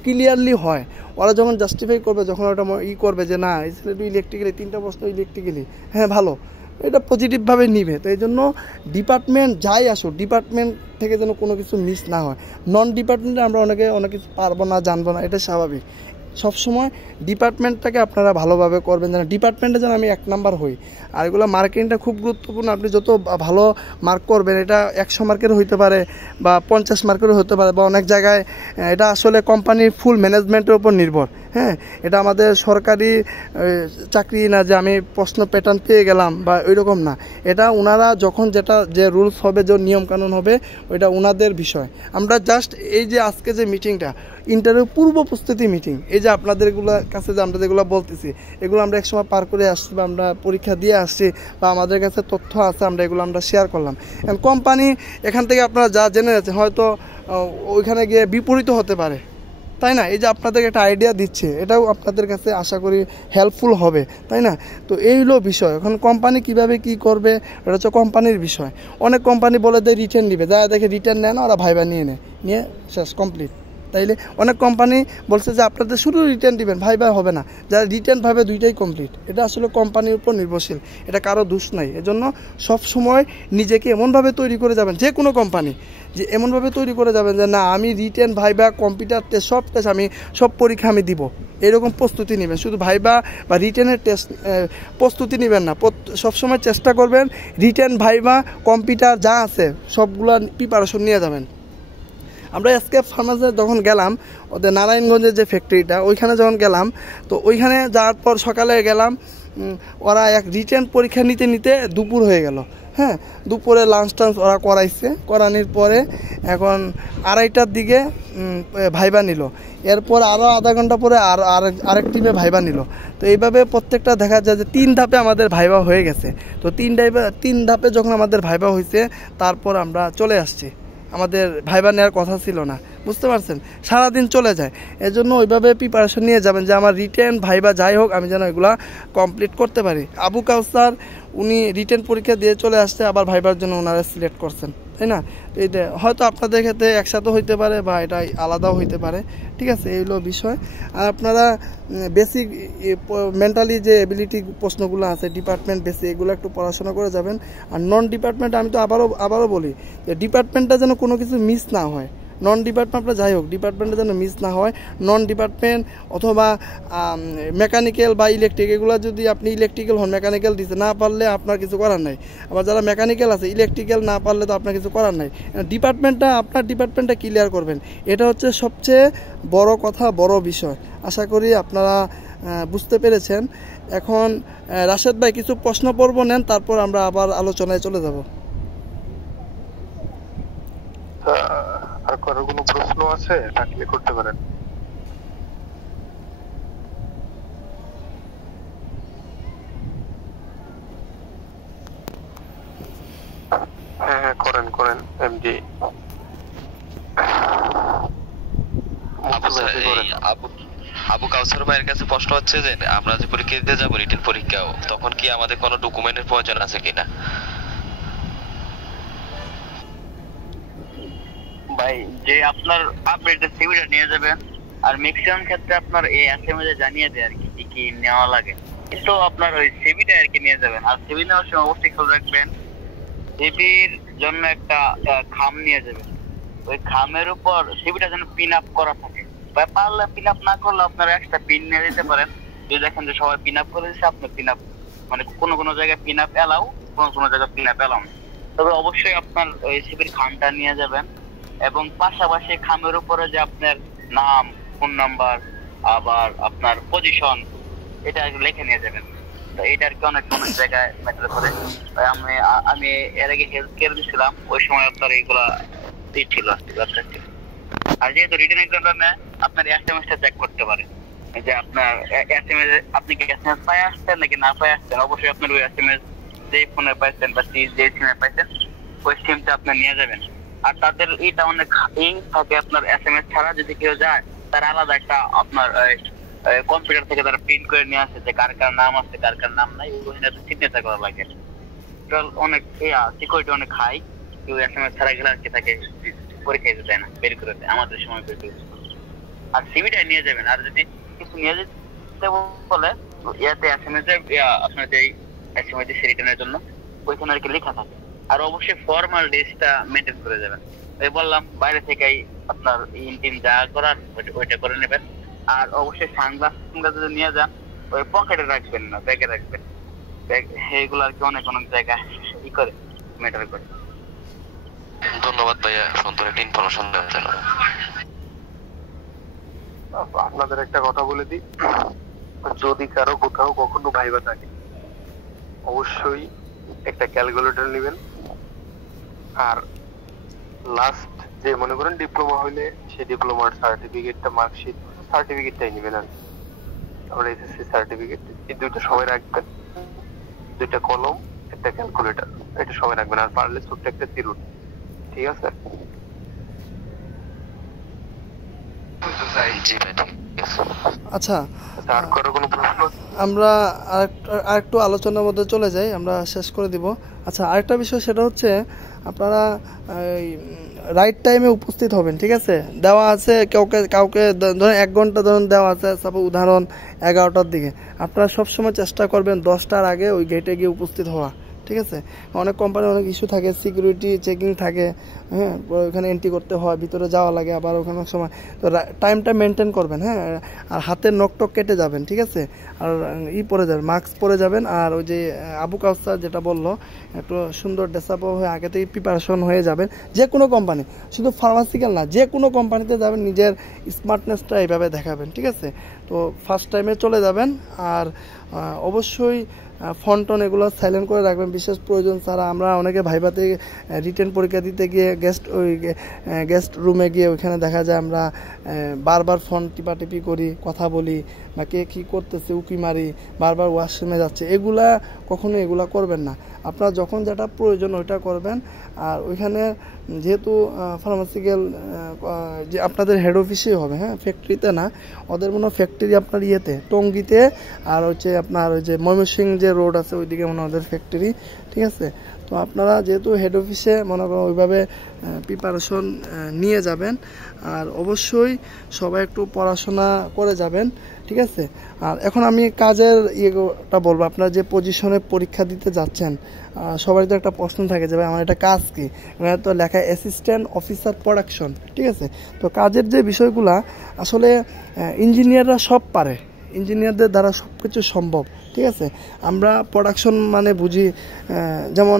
ক্লিয়ারলি হয়। ওরা যখন জাস্টিফাই করবে, যখন ওটা করবে যে না ইলেকট্রিক্যালি 3টা প্রশ্ন ইলেকট্রিক্যালি, হ্যাঁ ভালো, এটা পজিটিভভাবে নিবে। তো এই জন্য ডিপার্টমেন্ট যাই আসুক, ডিপার্টমেন্ট থেকে যেন কোনো কিছু মিস না হয়। নন ডিপার্টমেন্টে আমরা অনেক কিছু পারবো না, জানবো না, এটা স্বাভাবিক। সবসময় ডিপার্টমেন্টটাকে আপনারা ভালোভাবে করবেন, যেন ডিপার্টমেন্টে যেন আমি 1 নাম্বার হই। আর এগুলো মার্কিংটা খুব গুরুত্বপূর্ণ। আপনি যত ভালো মার্ক করবেন, এটা 100 মার্কেরও হইতে পারে বা 50 মার্কেরও হতে পারে, বা অনেক জায়গায় এটা আসলে কোম্পানির ফুল ম্যানেজমেন্টের উপর নির্ভর, হ্যাঁ। এটা আমাদের সরকারি চাকরি না যে আমি প্রশ্ন প্যাটার্ন পেয়ে গেলাম বা ওইরকম না, এটা ওনারা যখন যে রুলস হবে, যে নিয়মকানুন হবে, ওইটা ওনাদের বিষয়। আমরা জাস্ট এই যে আজকে যে মিটিংটা, ইন্টারভিউ পূর্ব প্রস্তুতি মিটিং, এই যে আপনাদেরগুলো কাছে যে আমরা যেগুলো বলতেছি, এগুলো আমরা একসময় পার করে আসছি বা আমরা পরীক্ষা দিয়ে আসছি, বা আমাদের কাছে তথ্য আছে, এগুলো আমরা শেয়ার করলাম। কোম্পানি এখান থেকে আপনারা যা জেনে যাচ্ছেন, হয়তো ওইখানে গিয়ে বিপরীত হতে পারে, তাই না? এই যে আপনাদেরকে একটা আইডিয়া দিচ্ছে, এটাও আপনাদের কাছে আশা করি হেল্পফুল হবে, তাই না? তো এই হলো বিষয়। এখন কোম্পানি কিভাবে কি করবে, এটা হচ্ছে কোম্পানির বিষয়। অনেক কোম্পানি বলে দেয় রিটার্ন নিবে, যারা দেখে রিটার্ন নেয় না, ওরা ভাইবা নিয়ে শেষ কমপ্লিট। তাইলে অনেক কোম্পানি বলছে যে আপনাদের শুধু রিটার্ন দিবেন, ভাইবা হবে না, যারা রিটার্ন ভাবে 2টাই কমপ্লিট। এটা আসলে কোম্পানির উপর নির্ভরশীল, এটা কারো দোষ নাই। এজন্য সবসময় নিজেকে এমনভাবে তৈরি করে যাবেন, যে কোনো কোম্পানি যে এমনভাবে তৈরি করে যাবেন যে না আমি রিটার্ন, ভাইবা, কম্পিউটার টেস্ট, সব টেস্ট আমি সব পরীক্ষা আমি দিব, এরকম প্রস্তুতি নেবেন। শুধু ভাইবা বা রিটার্নের টেস্ট প্রস্তুতি নেবেন না, সবসময় চেষ্টা করবেন রিটার্ন, ভাইবা, কম্পিউটার যা আছে সবগুলো প্রিপারেশন নিয়ে যাবেন। আমরা এসকেপ ফার্মাসে যখন গেলাম, ওদের নারায়ণগঞ্জের যে ফ্যাক্টরিটা, ওইখানে যখন গেলাম, তো ওইখানে যাওয়ার পর সকালে গেলাম, ওরা রিটার্ন পরীক্ষা নিতে দুপুর হয়ে গেল, হ্যাঁ। দুপুরে লাঞ্চ টাঞ্চ ওরা করানোর পরে এখন 2:30টার দিকে ভাইবা নিল। এরপর আরও আধা ঘন্টা পরে আরেক টিমে ভাইবা নিল। তো এইভাবে প্রত্যেকটা দেখা যায় যে 3 ধাপে আমাদের ভাইবা হয়ে গেছে। তো 3 ধাপে যখন আমাদের ভাইবা হয়েছে, তারপর আমরা চলে আসছি। আমাদের ভাইবা নেওয়ার কথা ছিল না, বুঝতে পারছেন, সারাদিন চলে যায়। এজন্য ওইভাবে প্রিপারেশন নিয়ে যাবেন যে আমার রিটেন ভাইবা যাই হোক আমি যেন এগুলা কমপ্লিট করতে পারি। আবু কাউসার উনি রিটেন পরীক্ষা দিয়ে চলে আসছে, আবার ভাইবার জন্য ওনারা সিলেক্ট করছেন, তাই না? তো এটা হয়তো আপনাদের ক্ষেত্রে একসাথে হইতে পারে বা এটা আলাদাও হইতে পারে, ঠিক আছে? এই হলো বিষয়। আর আপনারা বেসিক মেন্টালি যে এবিলিটি প্রশ্নগুলো আছে ডিপার্টমেন্ট বেসিক, এগুলো একটু পড়াশোনা করে যাবেন। আর নন ডিপার্টমেন্ট আমি তো আবারও বলি যে ডিপার্টমেন্টটা যেন কোনো কিছু মিস না হয়। নন ডিপার্টমেন্ট আপনার যাই হোক ডিপার্টমেন্টে যেন মিস না হয়। নন ডিপার্টমেন্ট অথবা মেকানিক্যাল বা ইলেকট্রিক, এগুলো যদি আপনি ইলেকট্রিক্যাল হন, মেকানিক্যাল দিতে না পারলে আপনার কিছু করার নাই। আবার যারা মেকানিক্যাল আছে ইলেকট্রিক্যাল না পারলে তো আপনার কিছু করার নাই। আপনার ডিপার্টমেন্টটা ক্লিয়ার করবেন, এটা হচ্ছে সবচেয়ে বড় কথা, বড় বিষয়। আশা করি আপনারা বুঝতে পেরেছেন। এখন রাশেদ ভাই কিছু প্রশ্ন পর্ব নেন, তারপর আমরা আবার আলোচনায় চলে যাব। আর কারো কোনো প্রশ্ন আছে থাকলে করতে পারেন। হ্যাঁ করেন এমডি। আবু কাউসার ভাইয়ের কাছে প্রশ্ন হচ্ছে যে আমরা যে পরীক্ষা দিতে যাবো রিটেন পরীক্ষাও, তখন কি আমাদের কোনো ডকুমেন্টের প্রয়োজন আছে কিনা? ভাই যে আপনার আপডেটেড সিভিটা নিয়ে যাবেন, আর ম্যাক্সিমাম ক্ষেত্রে আপনার এই এসএমএস এ জানিয়ে দেয় আর কি কি নেওয়া লাগে, কিন্তু আপনার ওই সিভিটা আর কি নিয়ে যাবেন। আর সিভি নেওয়ার সময় অবশ্যই খেয়াল রাখবেন সিভির জন্য একটা খাম নিয়ে যাবেন। ওই খামের উপর সিভিটা যেন পিন আপ করা থাকে, বা পারলে পিন আপ না করলে আপনারা এক্সট্রা পিন নিয়ে দিতে পারেন। যদি দেখেন যে সবাই পিন আপ করে দিচ্ছে, আপনার পিন আপ মানে কোনো জায়গায় পিন আপ এলাও, কোনো জায়গায় পিন আপ এলাও না। তবে অবশ্যই আপনার ওই সিভির খামটা নিয়ে যাবেন, এবং পাশাপাশি খামের উপরে যে আপনার নাম, ফোন নাম্বার, আবার আপনার পজিশন, এটা লিখে নিয়ে যাবেন। তো এটা আর কি অনেক জায়গায় ম্যাটার করে। আমি এর আগে হেলথ কেয়ার দিয়েছিলাম, ওই সময় আপনার এইগুলা ছিল। আর যেহেতু রিটেন এক্সামে আপনার এসএমএসটা চেক করতে পারে যে আপনার এসএমএস আপনি কি এসএমএস পাই আসছেন নাকি না পাই আসছেন। অবশ্যই আপনার ওই এসএমএস যে ফোনে পাইছেন বা যে সিমে পাইছেন ওই সিমটা আপনি নিয়ে যাবেন। আর তাদের এটা অনেক থাকে, আপনার এসএমএস ছাড়া যদি কেউ যায় তার আলাদা একটা আপনার কম্পিউটার থেকে তারা প্রিন্ট করে নিয়ে আসে যে কার কার নাম আছে কার কার নাম নাই, ওইখানে সিগনেচার করা লাগে। অনেক সিকিউরিটি অনেক হাই, কেউ এসএমএস ছাড়া গেলে আর কি তাকে পরীক্ষা দিতে দেয় না, বের করে দেয়, আমাদের সময় বের করে। আর সিভিটা নিয়ে যাবেন। আর যদি কিছু নিয়ে যেতে বলে ইয়াতে এসএমএস আপনার যে এসএমএস রিটার্নের জন্য ওইখানে আর কি লেখা থাকে। আর অবশ্যই ফর্মাল ড্রেসটা মেনটেন করে যাবেন। এই বললাম বাইরে থেকেই আপনার ইনটিন যা করার ওইটা করে নেবেন। আর অবশ্যই সানগ্লাস যদি নিয়ে যান ওই পকেটে রাখবেন না, ব্যাগে রাখবেন। ব্যাগ এইগুলো আর কি অনেক জায়গায় ই করে ম্যাটার করে। ধন্যবাদ ভাইয়া, সুন্দর একটা ইনফরমেশন দেওয়ার জন্য। আপনাদের একটা কথা বলে দিই, যদি কারো কোথাও কখনো ভাইবা থাকে অবশ্যই একটা ক্যালকুলেটর নেবেন। আর লাস্ট যে মনে করেন ডিপ্লোমা হইলে সেই ডিপ্লোমার সার্টিফিকেটটা, মার্কশিট সার্টিফিকেটটাই নেবেন। আর তারপরে এসএসসি সার্টিফিকেট, এই দুইটা সবাই রাখবেন। দুইটা কলম, একটা ক্যালকুলেটর, এটা সবাই রাখবেন। আর পারলে ছোট্ট একটা চিরুট, ঠিক আছে? আচ্ছা, আর কারো কোনো প্রশ্ন? আমরা আরেকটু আলোচনার মধ্যে চলে যাই, আমরা শেষ করে দিব। আচ্ছা, আরেকটা বিষয় সেটা হচ্ছে আপনারা রাইট টাইমে উপস্থিত হবেন, ঠিক আছে? দেওয়া আছে কাউকে ধরেন 1 ঘন্টা ধরুন দেওয়া আছে, সাপোজ উদাহরণ 11টার দিকে, আপনারা সবসময় চেষ্টা করবেন 10টার আগে ওই গেটে গিয়ে উপস্থিত হওয়া, ঠিক আছে? অনেক কোম্পানির অনেক ইস্যু থাকে, সিকিউরিটি চেকিং থাকে, হ্যাঁ, ওখানে এন্ট্রি করতে হয়, ভিতরে যাওয়া লাগে, আবার ওখানে সময়, তো টাইমটা মেনটেন করবেন, হ্যাঁ। আর হাতের নখটক কেটে যাবেন, ঠিক আছে? আর পরে যাবেন, মাস্ক পরে যাবেন। আর ওই যে আবু কাউসার যেটা বললো, একটু সুন্দর ড্রেসআপ হয়ে আগে থেকে প্রিপারেশন হয়ে যাবেন। যে কোনো কোম্পানি, শুধু ফার্মাসিক্যাল না, যে কোনো কোম্পানিতে যাবেন নিজের স্মার্টনেসটা এইভাবে দেখাবেন, ঠিক আছে? তো ফার্স্ট টাইমে চলে যাবেন। আর অবশ্যই ফোন টোন এগুলো সাইলেন্ট করে রাখবেন, বিশেষ প্রয়োজন ছাড়া। আমরা অনেকে ভাইভাতে রিটেন পরীক্ষা দিতে গিয়ে গেস্ট রুমে গিয়ে ওইখানে দেখা যায় আমরা বারবার ফোন টিপাটিপি করি, কথা বলি, বা কে কী করতেছে উকি মারি, বারবার ওয়াশরুমে যাচ্ছে, এগুলা করবেন না। আপনার যখন যেটা প্রয়োজন ওইটা করবেন। আর ওইখানে যেহেতু ফার্মাসিক্যাল যে আপনাদের হেড অফিসেই হবে, হ্যাঁ, ফ্যাক্টরিতে না, ওদের মনে হয় ফ্যাক্টরি আপনার ইয়েতে টঙ্গীতে, আর হচ্ছে আপনার ওই যে ময়মনসিংহ যে রোড আছে ওইদিকে মনে হয় ওদের ফ্যাক্টরি, ঠিক আছে। তো আপনারা যেহেতু হেড অফিসে মনে করেন ওইভাবে প্রিপারেশন নিয়ে যাবেন, আর অবশ্যই সবাই একটু পড়াশোনা করে যাবেন, ঠিক আছে। আর এখন আমি কাজের ইয়েটা বলবো, আপনারা যে পজিশনে পরীক্ষা দিতে যাচ্ছেন, সবাই তো একটা প্রশ্ন থাকে যে ভাই আমার এটা কাজ কি, এখানে তো লেখা অ্যাসিস্ট্যান্ট অফিসার প্রোডাকশন, ঠিক আছে। তো কাজের যে বিষয়গুলা আসলে ইঞ্জিনিয়াররা সব পারে, ইঞ্জিনিয়ারদের দ্বারা সব কিছু সম্ভব, ঠিক আছে। আমরা প্রোডাকশন মানে বুঝি, যেমন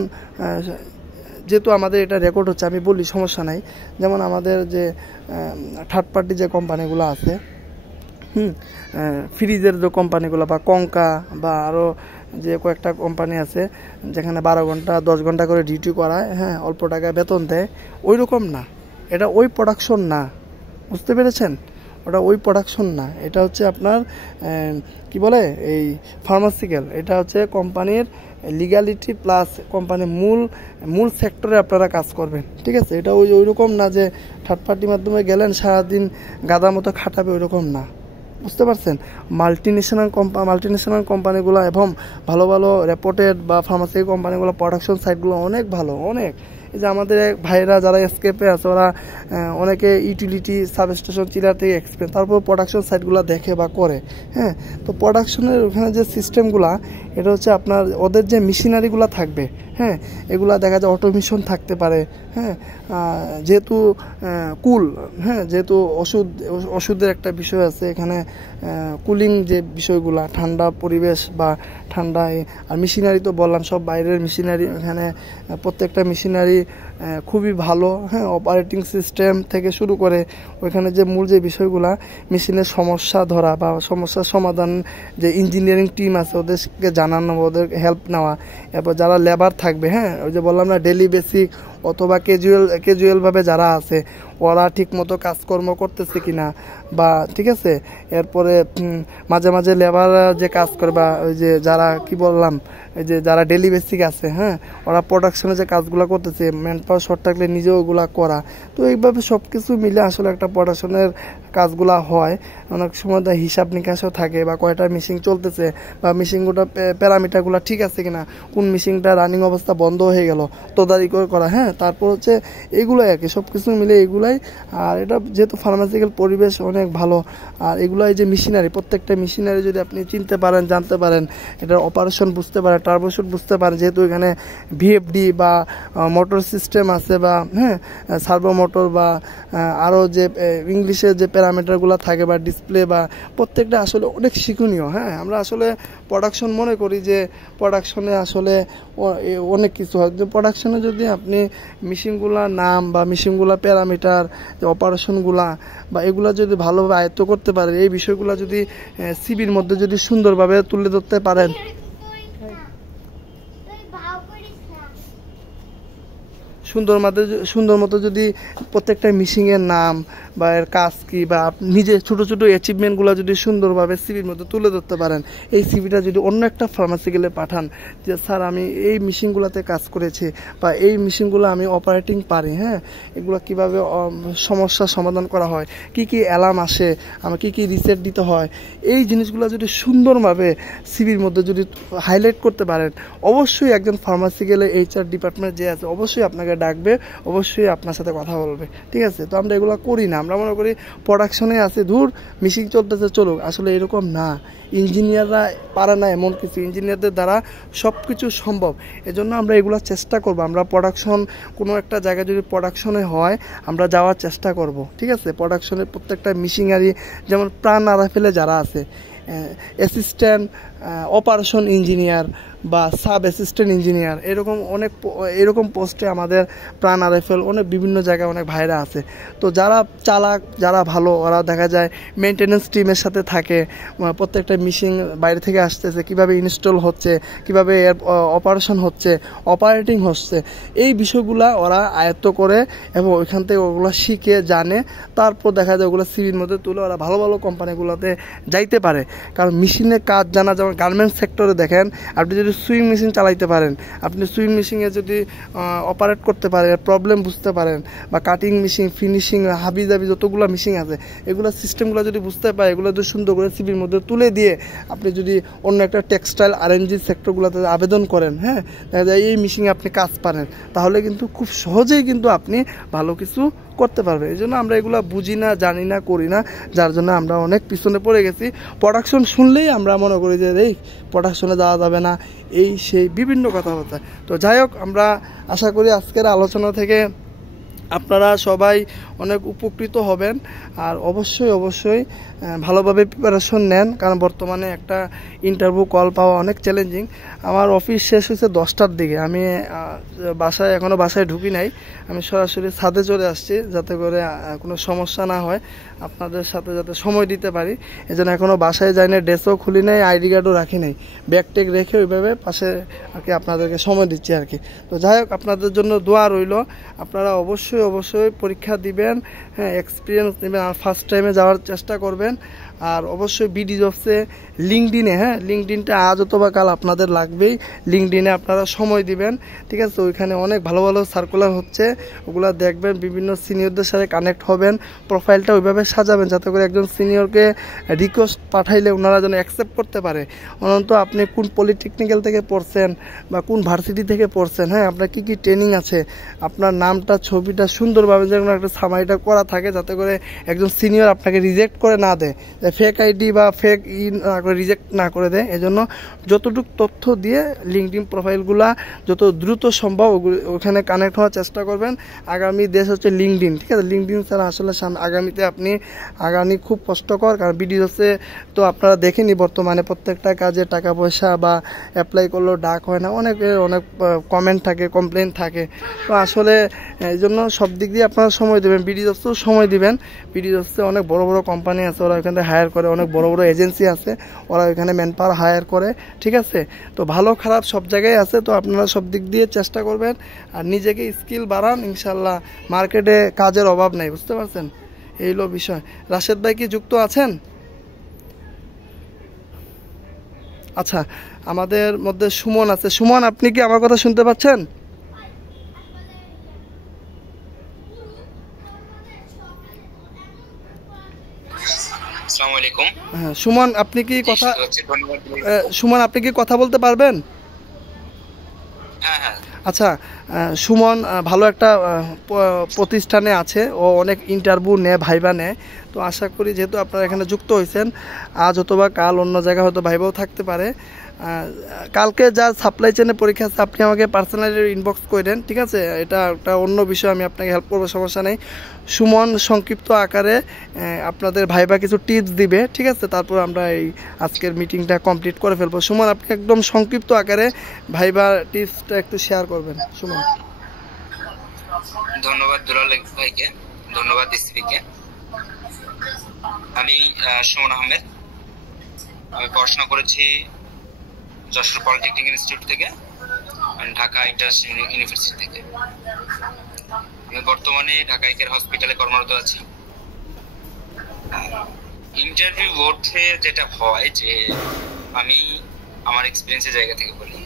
যেহেতু আমাদের এটা রেকর্ড হচ্ছে আমি বলি, সমস্যা নাই। যেমন আমাদের যে থার্ড পার্টি যে কোম্পানিগুলো আছে, ফ্রিজের যে কোম্পানিগুলো, বা কঙ্কা, বা আরও যে কয়েকটা কোম্পানি আছে যেখানে 12 ঘন্টা 10 ঘন্টা করে ডিউটি করায়, হ্যাঁ, অল্প টাকায় বেতন দেয়, ওই রকম না, এটা ওই প্রোডাকশন না, বুঝতে পেরেছেন? ওটা ওই প্রোডাকশন না, এটা হচ্ছে আপনার কি বলে এই ফার্মাসিক্যাল, এটা হচ্ছে কোম্পানির লিগ্যালিটি প্লাস কোম্পানির মূল সেক্টরে আপনারা কাজ করবেন, ঠিক আছে। এটা ওই রকম না যে থার্ড পার্টির মাধ্যমে গেলেন সারাদিন গাদা মতো খাটাবে, ওই রকম না, বুঝতে পারছেন? মাল্টিনেশনাল কোম্পানিগুলো এবং ভালো ভালো রেপুটেড বা ফার্মাসিউটিক্যাল কোম্পানিগুলো প্রোডাকশন সাইটগুলো অনেক ভালো, অনেক। এই যে আমাদের ভাইরা যারা এসকেপে আছে ওরা অনেকে ইউটিলিটি সাবস্টেশন চিলার থেকে এক্সপিরিয়েন্স, তারপর প্রোডাকশন সাইটগুলো দেখে বা করে, হ্যাঁ। তো প্রোডাকশনের ওখানে যে সিস্টেমগুলা, এটা হচ্ছে আপনার ওদের যে মেশিনারিগুলো থাকবে, হ্যাঁ, এগুলা দেখা যায় অটোমেশন থাকতে পারে, হ্যাঁ, যেহেতু হ্যাঁ, যেহেতু ওষুধের একটা বিষয় আছে এখানে, কুলিং যে বিষয়গুলা, ঠান্ডা পরিবেশ বা ঠান্ডায়, আর মেশিনারি তো বললাম সব বাইরের মেশিনারি, এখানে প্রত্যেকটা মেশিনারি খুবই ভালো, হ্যাঁ, অপারেটিং সিস্টেম থেকে শুরু করে ওইখানে যে মূল যে বিষয়গুলা, মেশিনের সমস্যা ধরা বা সমস্যার সমাধান, যে ইঞ্জিনিয়ারিং টিম আছে ওদেরকে জানানো, ওদের হেল্প নেওয়া, এরপর যারা লেবার থাকবে, হ্যাঁ, ওই যে বললাম না ডেলি বেসিক অথবা ক্যাজুয়ালভাবে যারা আছে ওরা ঠিক মতো কাজকর্ম করতেছে কিনা, বা ঠিক আছে। এরপরে মাঝে মাঝে লেবার যে কাজ করে, বা ওই যে যারা কি বললাম, এই যে যারা ডেলি বেসিক আছে, হ্যাঁ, ওরা প্রোডাকশনে যে কাজগুলো করতেছে, ম্যান পাওয়ার শর্ট থাকলে নিজেও ওগুলা করা। তো এইভাবে সব কিছু মিলে আসলে একটা প্রোডাকশনের কাজগুলা হয়। অনেক সময় হিসাব নিকাশও থাকে, বা কয়টা মেশিন চলতেছে, বা মেশিনগুলো প্যারামিটারগুলো ঠিক আছে কিনা, কোন মেশিনটা রানিং অবস্থা বন্ধ হয়ে গেল তদারকি করা, হ্যাঁ। তারপর হচ্ছে এগুলাই আর কি, সব কিছু মিলে এগুলাই। আর এটা যেহেতু ফার্মাসিক্যাল পরিবেশ অনেক ভালো, আর এগুলাই যে মেশিনারি, প্রত্যেকটা মেশিনারি যদি আপনি চিনতে পারেন, জানতে পারেন, এটার অপারেশন বুঝতে পারেন, টার্বোশুট বুঝতে পারেন, যেহেতু এখানে ভিএফডি বা মোটর সিস্টেম আছে, বা হ্যাঁ সার্ভো মোটর, বা আরও যে ইংলিশের যে প্যারামিটারগুলো থাকে, বা ডিসপ্লে, বা প্রত্যেকটা আসলে অনেক শিক্ষণীয়, হ্যাঁ। আমরা আসলে প্রোডাকশন মনে করি যে প্রোডাকশনে আসলে অনেক কিছু হয়, যে প্রোডাকশনে যদি আপনি মেশিনগুলার নাম বা মেশিনগুলা প্যারামিটার, যে অপারেশনগুলা বা এগুলা যদি ভালোভাবে আয়ত্ত করতে পারেন, এই বিষয়গুলো যদি সিবির মধ্যে যদি সুন্দরভাবে তুলে ধরতে পারেন, সুন্দর মতো যদি প্রত্যেকটা মেশিনের নাম বা এর কাজ কি, বা নিজের ছোট ছোট অ্যাচিভমেন্টগুলো যদি সুন্দরভাবে সিভির মধ্যে তুলে ধরতে পারেন, এই সিভিটা যদি অন্য একটা ফার্মাসিক্যালে পাঠান যে স্যার আমি এই মেশিনগুলোতে কাজ করেছি, বা এই মেশিনগুলো আমি অপারেটিং পারি, হ্যাঁ, এগুলো কিভাবে সমস্যার সমাধান করা হয়, কি কি অ্যালার্ম আসে, আমার কি কি রিসেট দিতে হয়, এই জিনিসগুলো যদি সুন্দরভাবে সিভির মধ্যে যদি হাইলাইট করতে পারেন, অবশ্যই একজন ফার্মাসিক্যালে HR ডিপার্টমেন্ট যে আছে অবশ্যই আপনাকে ডাকবে, অবশ্যই আপনার সাথে কথা বলবে, ঠিক আছে। তো আমরা এগুলো করি না, আমরা মনে করি প্রোডাকশনে আছে, ধুর মেশিন চলতেছে চলুক, আসলে এরকম না। ইঞ্জিনিয়াররা পারে না এমন কিছু, ইঞ্জিনিয়ারদের দ্বারা সব কিছু সম্ভব। এজন্য আমরা এগুলো চেষ্টা করব, আমরা প্রোডাকশন কোনো একটা জায়গায় যদি প্রোডাকশনে হয় আমরা যাওয়ার চেষ্টা করব, ঠিক আছে। প্রোডাকশনের প্রত্যেকটা মেশিনারি, যেমন প্রাণ আড়া ফেলে যারা আছে, অ্যাসিস্ট্যান্ট অপারেশন ইঞ্জিনিয়ার, বা সাব অ্যাসিস্ট্যান্ট ইঞ্জিনিয়ার, এরকম পোস্টে আমাদের প্রাণ আরএফএল অনেক বিভিন্ন জায়গায় অনেক ভাইরা আছে। তো যারা চালাক, যারা ভালো, ওরা দেখা যায় মেনটেন্যান্স টিমের সাথে থাকে, প্রত্যেকটা মেশিন বাইরে থেকে আসতেছে, কিভাবে ইনস্টল হচ্ছে, কিভাবে এর অপারেশন হচ্ছে, অপারেটিং হচ্ছে, এই বিষয়গুলা ওরা আয়ত্ত করে এবং ওইখান থেকে ওগুলো শিখে জানে। তারপর দেখা যায় ওগুলো সিভির মধ্যে তুলে ওরা ভালো ভালো কোম্পানিগুলোতে যাইতে পারে। কারণ মেশিনের কাজ জানা, যেমন গার্মেন্টস সেক্টরে দেখেন, আপনি যদি সুইং মেশিন চালাইতে পারেন, আপনি সুইং মেশিনে যদি অপারেট করতে পারেন, প্রবলেম বুঝতে পারেন, বা কাটিং মেশিন, ফিনিশিং, হাবি জাবি যতগুলো মেশিন আছে, এগুলো সিস্টেমগুলো যদি বুঝতে পারে, এগুলো যদি সুন্দর করে সিভির মধ্যে তুলে দিয়ে আপনি যদি অন্য একটা টেক্সটাইল আরএনজি সেক্টরগুলোতে আবেদন করেন, হ্যাঁ, দেখা যায় এই মেশিনে আপনি কাজ পারেন, তাহলে কিন্তু খুব সহজেই কিন্তু আপনি ভালো কিছু করতে পারবে। এই জন্য আমরা এগুলো বুঝি না, জানি না, করি না, যার জন্য আমরা অনেক পিছনে পড়ে গেছি। প্রোডাকশন শুনলেই আমরা মনে করি যে এই প্রোডাকশনে যাওয়া যাবে না, এই সেই বিভিন্ন কথাবার্তা। তো যাই হোক, আমরা আশা করি আজকের আলোচনা থেকে আপনারা সবাই অনেক উপকৃত হবেন। আর অবশ্যই ভালোভাবে প্রিপারেশন নেন, কারণ বর্তমানে একটা ইন্টারভিউ কল পাওয়া অনেক চ্যালেঞ্জিং। আমার অফিস শেষ হয়েছে 10টার দিকে, আমি এখনও বাসায় ঢুকি নাই, আমি সরাসরি ছাদে চলে আসছি যাতে করে কোনো সমস্যা না হয়, আপনাদের সাথে যাতে সময় দিতে পারি। এই জন্য এখনও বাসায় যাই না, ড্রেসও খুলি নাই, আইডি কার্ডও রাখি নাই, ব্যাগ টেক রেখে ওইভাবে পাশে আর কি আপনাদেরকে সময় দিচ্ছি আর কি। তো যাই হোক, আপনাদের জন্য দোয়া রইল, আপনারা অবশ্যই পরীক্ষা দিবেন, হ্যাঁ, এক্সপিরিয়েন্স নেবেন, আর ফার্স্ট টাইমে যাওয়ার চেষ্টা করবেন। আর অবশ্যই বিডি জবসে লিঙ্কডিনে, হ্যাঁ, লিঙ্কডিনটা আজ অথবা কাল আপনাদের লাগবেই, লিঙ্কডিনে আপনারা সময় দিবেন, ঠিক আছে। ওইখানে অনেক ভালো ভালো সার্কুলার হচ্ছে, ওগুলো দেখবেন, বিভিন্ন সিনিয়রদের সাথে কানেক্ট হবেন, প্রোফাইলটা ওইভাবে সাজাবেন যাতে করে একজন সিনিয়রকে রিকোয়েস্ট পাঠাইলে ওনারা যেন অ্যাকসেপ্ট করতে পারে। অনন্ত আপনি কোন পলিটেকনিক্যাল থেকে পড়ছেন বা কোন ভার্সিটি থেকে পড়ছেন, হ্যাঁ, আপনার কী ট্রেনিং আছে, আপনার নামটা, ছবিটা সুন্দরভাবে যেন একটা সামারিটা করা থাকে, যাতে করে একজন সিনিয়র আপনাকে রিজেক্ট করে না দেয়, ফেক আইডি বা ফেক রিজেক্ট না করে দেয়। এজন্য যতটুকু তথ্য দিয়ে লিঙ্কডিন প্রোফাইলগুলা যত দ্রুত সম্ভব ওখানে কানেক্ট হওয়ার চেষ্টা করবেন। আগামী দেশ হচ্ছে লিঙ্কডিন, ঠিক আছে। লিঙ্কডিন ছাড়া আসলে আগামীতে আগামী খুব কষ্টকর, কারণ বিডি হচ্ছে তো আপনারা দেখেনি বর্তমানে প্রত্যেকটা কাজে টাকা পয়সা বা অ্যাপ্লাই করলেও ডাক হয় না, অনেক কমেন্ট থাকে, কমপ্লেন থাকে। তো আসলে এই জন্য সব দিক দিয়ে আপনারা সময় দেবেন, বিডি হচ্ছেও সময় দিবেন। বিডি হচ্ছে অনেক বড় বড় কোম্পানি আছে, ওরা ওখানে হায়ার করে, অনেক বড় বড় এজেন্সি আছে, ওরা ওইখানে ম্যান পাওয়ার হায়ার করে, ঠিক আছে। তো ভালো খারাপ সব জায়গায় আছে, তো আপনারা সব দিক দিয়ে চেষ্টা করবেন আর নিজেকে স্কিল বাড়ান, ইনশাল্লাহ মার্কেটে কাজের অভাব নেই, বুঝতে পারছেন, এই হলো বিষয়। রাশেদ ভাই কি যুক্ত আছেন? আচ্ছা, আমাদের মধ্যে সুমন আছে। সুমন, আপনি কি আমার কথা শুনতে পাচ্ছেন? হ্যাঁ সুমন, আপনি কি কথা বলতে পারবেন? আচ্ছা, সুমন ভালো একটা প্রতিষ্ঠানে আছে, ও অনেক ইন্টারভিউ নেয়, ভাইবা নেয়। তো আশা করি যেহেতু আপনারা এখানে যুক্ত হয়েছেন, আজ অথবা কাল অন্য জায়গায় হয়তো ভাইবাও থাকতে পারে। কালকে যা সাপ্লাই চেনের পরীক্ষা আছে আপনি আমাকে পার্সোনালি ইনবক্স করে দেন, ঠিক আছে। এটা একটা অন্য বিষয়, আমি আপনাকে হেল্প করবো, সমস্যা নেই। সুমন সংক্ষিপ্ত আকারে আপনাদের ভাইবা কিছু টিপস দিবে, ঠিক আছে। তারপর আমরা এই আজকের মিটিংটা কমপ্লিট করে ফেলবো। সুমন, আপনি একদম সংক্ষিপ্ত আকারে ভাইবা টিপসটা একটু শেয়ার করবেন। সুমন। ধন্যবাদ দুলাল ভাইকে, ধন্যবাদ স্ত্রীকে। আমি সুমন আহমেদ, আমি পড়াশোনা করেছি যশোর পলিটেকনিক ইনস্টিটিউট থেকে, ঢাকা ইন্টারন্যাশনাল ইউনিভার্সিটি থেকে। আমি বর্তমানে ঢাকা কেয়ার হসপিটালে কর্মরত আছি। ইন্টারভিউ বোর্ডে যেটা হয়, যে আমি আমার এক্সপিরিয়েন্সের জায়গা থেকে বলি,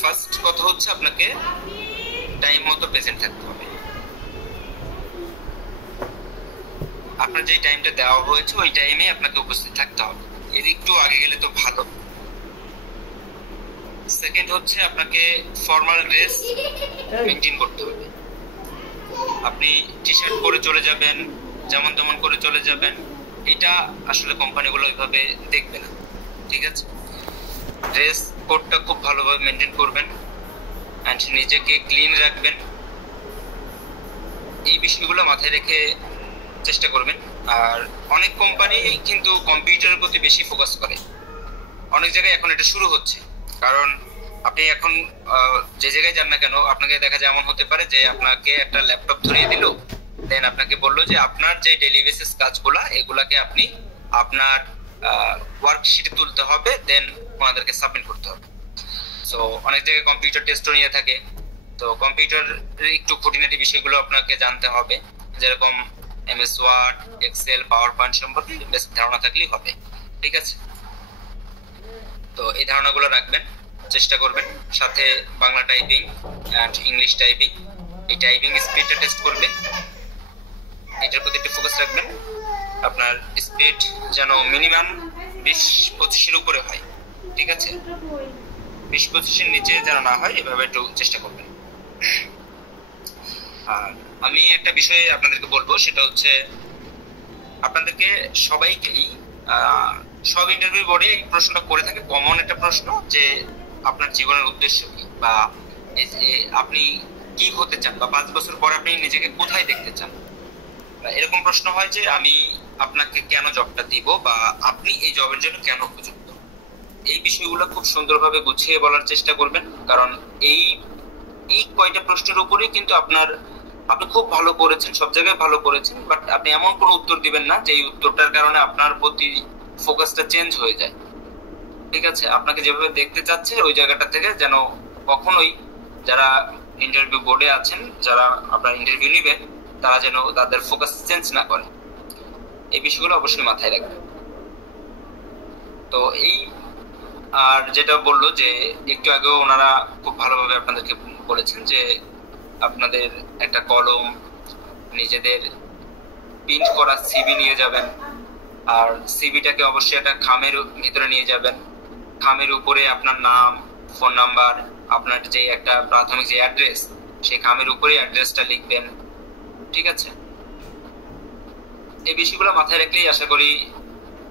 ফার্স্ট কথা হচ্ছে আপনাকে টাইম মতো প্রেজেন্ট থাকতে হবে। আপনার যে টাইমটা দেওয়া হয়েছে ওই টাইমে আপনাকে উপস্থিত থাকতে হবে, এর একটু আগে গেলে তো ভালো। সেকেন্ড হচ্ছে আপনাকে ফর্মাল ড্রেস মেইনটেইন করতে হবে। আপনি টি শার্ট পরে চলে যাবেন, যেমন তেমন করে চলে যাবেন, এটা আসলে কোম্পানিগুলো ওইভাবে দেখবে না, ঠিক আছে। ড্রেস কোডটা খুব ভালোভাবে মেনটেন করবেন, অ্যান্ড নিজেকে ক্লিন রাখবেন, এই বিষয়গুলো মাথায় রেখে চেষ্টা করবেন। আর অনেক কোম্পানি কিন্তু কম্পিউটারের প্রতি বেশি ফোকাস করে, অনেক জায়গায় এখন এটা শুরু হচ্ছে। কারণ আপনি এখন যে জায়গায় যান না কেন, আপনাকে দেখা যায় এমন হতে পারে যে আপনাকে একটা ল্যাপটপ ধরিয়ে দিল, দেন আপনাকে বললো যে আপনার যে ডেইলি বেসিস কাজগুলা এগুলাকে আপনি আপনার ওয়ার্কশিটে তুলতে হবে, দেন ওনাদেরকে সাবমিট করতে হবে। সো অনেক জায়গায় কম্পিউটার টেস্টও নিয়ে থাকে, তো কম্পিউটারের একটু খুঁটিনাটি বিষয়গুলো আপনাকে জানতে হবে, যেরকম MS word, Excel, PowerPoint সম্পর্কে বেসিক ধারণা থাকলেই হবে। ঠিক আছে, তো এই ধারণাগুলো রাখবেন, চেষ্টা করবেন। সাথে Bangla typing and English typing, এই টাইপিং স্পিডটা টেস্ট করবে, এটার প্রতি একটু ফোকাস রাখবেন। আপনার স্পিড যেন মিনিমাম 20-25-এর উপরে হয়। ঠিক আছে, 20-25-এর নিচে যেন না হয়, এভাবে একটু চেষ্টা করবেন। আর আমি একটা বিষয়ে আপনাদেরকে বলবো, সেটা হচ্ছে আপনাদেরকে সবাইকেই সব ইন্টারভিউ বোর্ডে এই প্রশ্নটা করে থাকে, কমন একটা প্রশ্ন, যে আপনার জীবনের উদ্দেশ্য কি, বা আপনি কি হতে চান, বা 5 বছর পর আপনি নিজেকে কোথায় দেখতে চান। এরকম প্রশ্ন হয় যে আমি আপনাকে কেন জবটা দিব, বা আপনি এই জবের জন্য কেন উপযুক্ত। এই বিষয়গুলো খুব সুন্দরভাবে গুছিয়ে বলার চেষ্টা করবেন, কারণ এই কয়টা প্রশ্নের উপরে কিন্তু আপনি খুব ভালো করেছেন, সব জায়গায় ভালো করেছেন, বাট আপনি এমন কোনো উত্তর দিবেন না যে এই উত্তরটার কারণে আপনার প্রতি ফোকাসটা চেঞ্জ হয়ে যায়। ঠিক আছে, আপনাকে যেভাবে দেখতে চাচ্ছে ওই জায়গাটা থেকে যেন কখনোই যারা ইন্টারভিউ বোর্ডে আছেন, যারা আপনার ইন্টারভিউ নেবেন, তারা যেন তাদের ফোকাস চেঞ্জ না করে। এই বিষয়গুলো অবশ্যই মাথায় রাখবেন। তো আর যেটা বললো যে একটু আগেও ওনারা খুব ভালোভাবে আপনাদেরকে বলেছেন যে আপনাদের একটা কলম, নিজেদের প্রিন্ট করা সিভি নিয়ে যাবেন, আর সিভিটাকে অবশ্যই একটা খামের ভিতরে নিয়ে যাবেন। খামের উপরে আপনার নাম, ফোন নাম্বার, আপনার যে একটা প্রাথমিক যে অ্যাড্রেস, সেই খামের উপরে অ্যাড্রেসটা লিখবেন। ঠিক আছে, এই বিষয়গুলো মাথায় রাখলেই আশা করি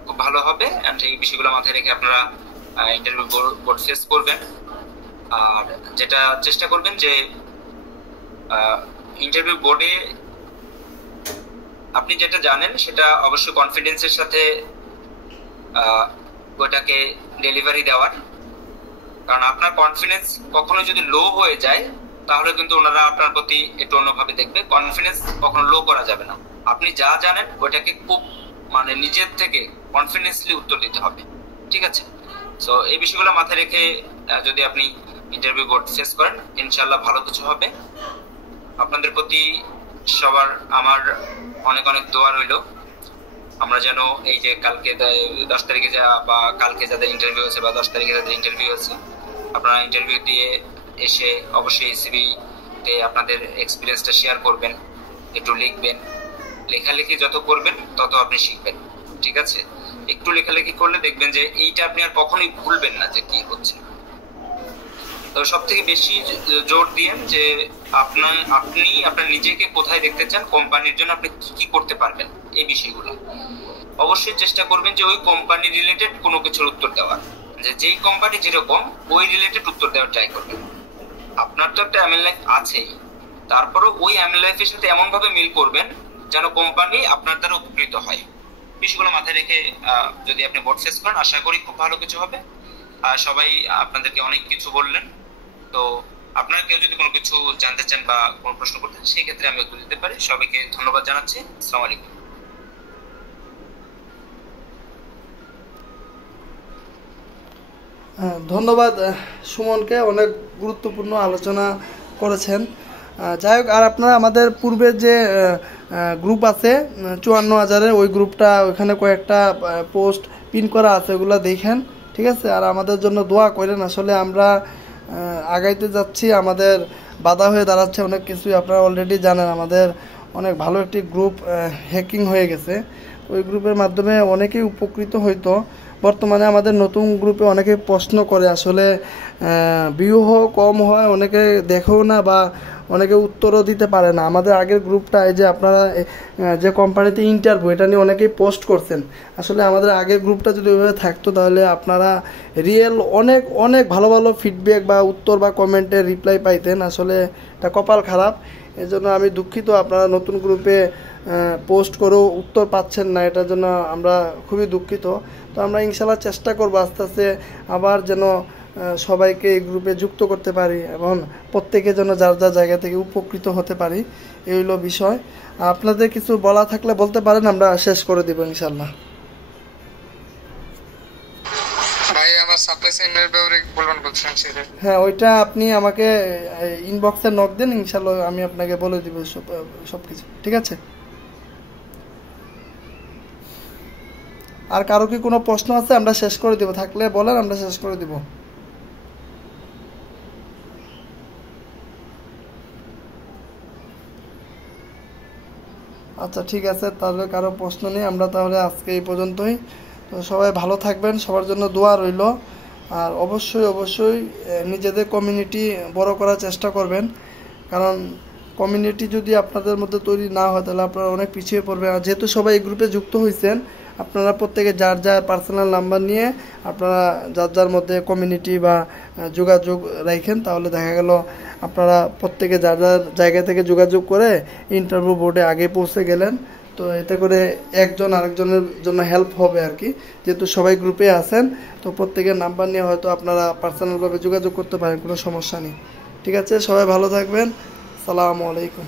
খুব ভালো হবে। এন্ড এই বিষয়গুলো মাথায় রেখে আপনারা ইন্টারভিউ বোর্ড ফেস করবেন। আর যেটা চেষ্টা করবেন যে ইন্টারভিউ বোর্ডে আপনি যেটা জানেন সেটা অবশ্যই কনফিডেন্সের সাথে ওটাকে ডেলিভারি দেওয়ার। কারণ আপনার কনফিডেন্স কখনো যদি লো হয়ে যায় তাহলে কিন্তু ওনারা আপনার প্রতি একটু অন্যভাবে দেখবে। কনফিডেন্স কখনো লো করা যাবে না। আপনি যা জানেন ওটাকে খুব নিজের থেকে কনফিডেন্সলি উত্তর দিতে হবে। ঠিক আছে, সো এই বিষয়গুলো মাথায় রেখে যদি আপনি ইন্টারভিউ বোর্ড ফেস করেন, ইনশাআল্লাহ ভালো কিছু হবে। আপনাদের প্রতি সবার আমার অনেক অনেক দোয়া রইল। আমরা যেন এই যে কালকে 10 তারিখে বা কালকে যাদের ইন্টারভিউ আছে বা 10 তারিখে যাদের ইন্টারভিউ আছে, আপনারা ইন্টারভিউ দিয়ে এসে অবশ্যই সিভিতে আপনাদের এক্সপিরিয়েন্সটা শেয়ার করবেন, একটু লিখবেন। লেখালেখি যত করবেন তত আপনি শিখবেন। ঠিক আছে, একটু লেখালেখি করলে দেখবেন যে এইটা আপনি আর কখনোই ভুলবেন না যে কি হচ্ছে। তো সব থেকে বেশি জোর দিয়েন যে আপনি আপনার নিজেকে কোথায় দেখতে চান, কোম্পানির জন্য আপনি কি কি করতে পারবেন, এই বিষয়গুলো অবশ্যই চেষ্টা করবেন যে ওই কোম্পানি রিলেটেড কোনো কিছুর উত্তর দেওয়ার, যে যেই কোম্পানি যেরকম ওই রিলেটেড উত্তর দেওয়ার ট্রাই করবেন। আপনার তো একটা এমএল লাইফ আছেই, তারপরেও ওই এমএল লাইফের সাথে এমন ভাবে মিল করবেন যেন কোম্পানি আপনার দ্বারা উপকৃত হয়। বিষয়গুলো মাথায় রেখে যদি আপনি বোর্ড ফেস করেন, আশা করি খুব ভালো কিছু হবে। সবাই আপনাদেরকে অনেক কিছু বললেন, তো আপনারা কেউ যদি কোনো কিছু জানতে চান বা কোনো প্রশ্ন করতে চান সেই ক্ষেত্রে আমি উত্তর দিতে পারি। সবাইকে ধন্যবাদ জানাচ্ছি। আসসালামু আলাইকুম। ধন্যবাদ সুমনকে, অনেক গুরুত্বপূর্ণ আলোচনা করেছেন। যাই হোক, আর আপনারা আমাদের পূর্বে যে গ্রুপ আছে 54,000-এর, ওই গ্রুপটা ওইখানে কয়েকটা পোস্ট পিন করা আছে, ওগুলো দেখেন। ঠিক আছে, আর আমাদের জন্য দোয়া করেন। আসলে আমরা আগাইতে যাচ্ছি, আমাদের বাধা হয়ে দাঁড়াচ্ছে অনেক কিছুই। আপনারা অলরেডি জানেন আমাদের অনেক ভালো একটি গ্রুপ হ্যাকিং হয়ে গেছে। ওই গ্রুপের মাধ্যমে অনেকেই উপকৃত হইতো। বর্তমানে আমাদের নতুন গ্রুপে অনেকে প্রশ্ন করে, আসলে ভিউ কম হয়, অনেকে দেখেও না বা অনেকে উত্তরও দিতে পারে না। আমাদের আগের গ্রুপটা এই যে আপনারা যে কোম্পানিতে ইন্টারভিউ, এটা নিয়ে অনেকেই পোস্ট করছেন। আসলে আমাদের আগের গ্রুপটা যদি ওইভাবে থাকতো তাহলে আপনারা রিয়েল অনেক অনেক ভালো ভালো ফিডব্যাক বা উত্তর বা কমেন্টের রিপ্লাই পাইতেন। আসলে এটা কপাল খারাপ, এজন্য আমি দুঃখিত। আপনারা নতুন গ্রুপে পোস্ট করেও উত্তর পাচ্ছেন না, এটার জন্য আমরা খুবই দুঃখিত। তো আমরা ইনশাল্লাহ চেষ্টা করব আস্তে আস্তে আবার যেন সবাইকে এই গ্রুপে যুক্ত করতে পারি এবং প্রত্যেকে যেন যার যার জায়গা থেকে উপকৃত হতে পারি, এই হলো বিষয়। আপনাদের কিছু বলা থাকলে বলতে পারেন, আমরা শেষ করে দিব ইনশাল্লাহ। ভাই আমার সাপ্লাই চেইনের ব্যাপারে বলবেন বলছেন সেটা? হ্যাঁ, ওইটা আপনি আমাকে ইনবক্সে নক দেন, ইনশাল্লাহ আমি আপনাকে বলে দিব সব কিছু, ঠিক আছে? আর কারো কি কোনো প্রশ্ন আছে? আমরা শেষ করে দিব, থাকলে বলেন, আমরা শেষ করে দিব। আচ্ছা ঠিক আছে, তাহলে কারো প্রশ্ন নেই, আমরা তাহলে আজকে এই পর্যন্তই। তো সবাই ভালো থাকবেন, সবার জন্য দোয়া রইল। আর অবশ্যই নিজেদের কমিউনিটি বড় করার চেষ্টা করবেন, কারণ কমিউনিটি যদি আপনাদের মধ্যে তৈরি না হয় তাহলে আপনারা অনেক পিছিয়ে পড়বেন। আর যেহেতু সবাই এই গ্রুপে যুক্ত হয়েছেন, আপনারা প্রত্যেকে যার যার পার্সোনাল নাম্বার নিয়ে আপনারা যার যার মধ্যে কমিউনিটি বা যোগাযোগ রাখেন, তাহলে দেখা গেল আপনারা প্রত্যেকে যার যার জায়গা থেকে যোগাযোগ করে ইন্টারভিউ বোর্ডে আগে পৌঁছে গেলেন। তো এতে করে একজন আরেকজনের জন্য হেল্প হবে আর কি। যেহেতু সবাই গ্রুপে আছেন, তো প্রত্যেকের নাম্বার নিয়ে হয়তো আপনারা পার্সোনালভাবে যোগাযোগ করতে পারেন, কোনো সমস্যা নেই। ঠিক আছে, সবাই ভালো থাকবেন। আসসালামু আলাইকুম।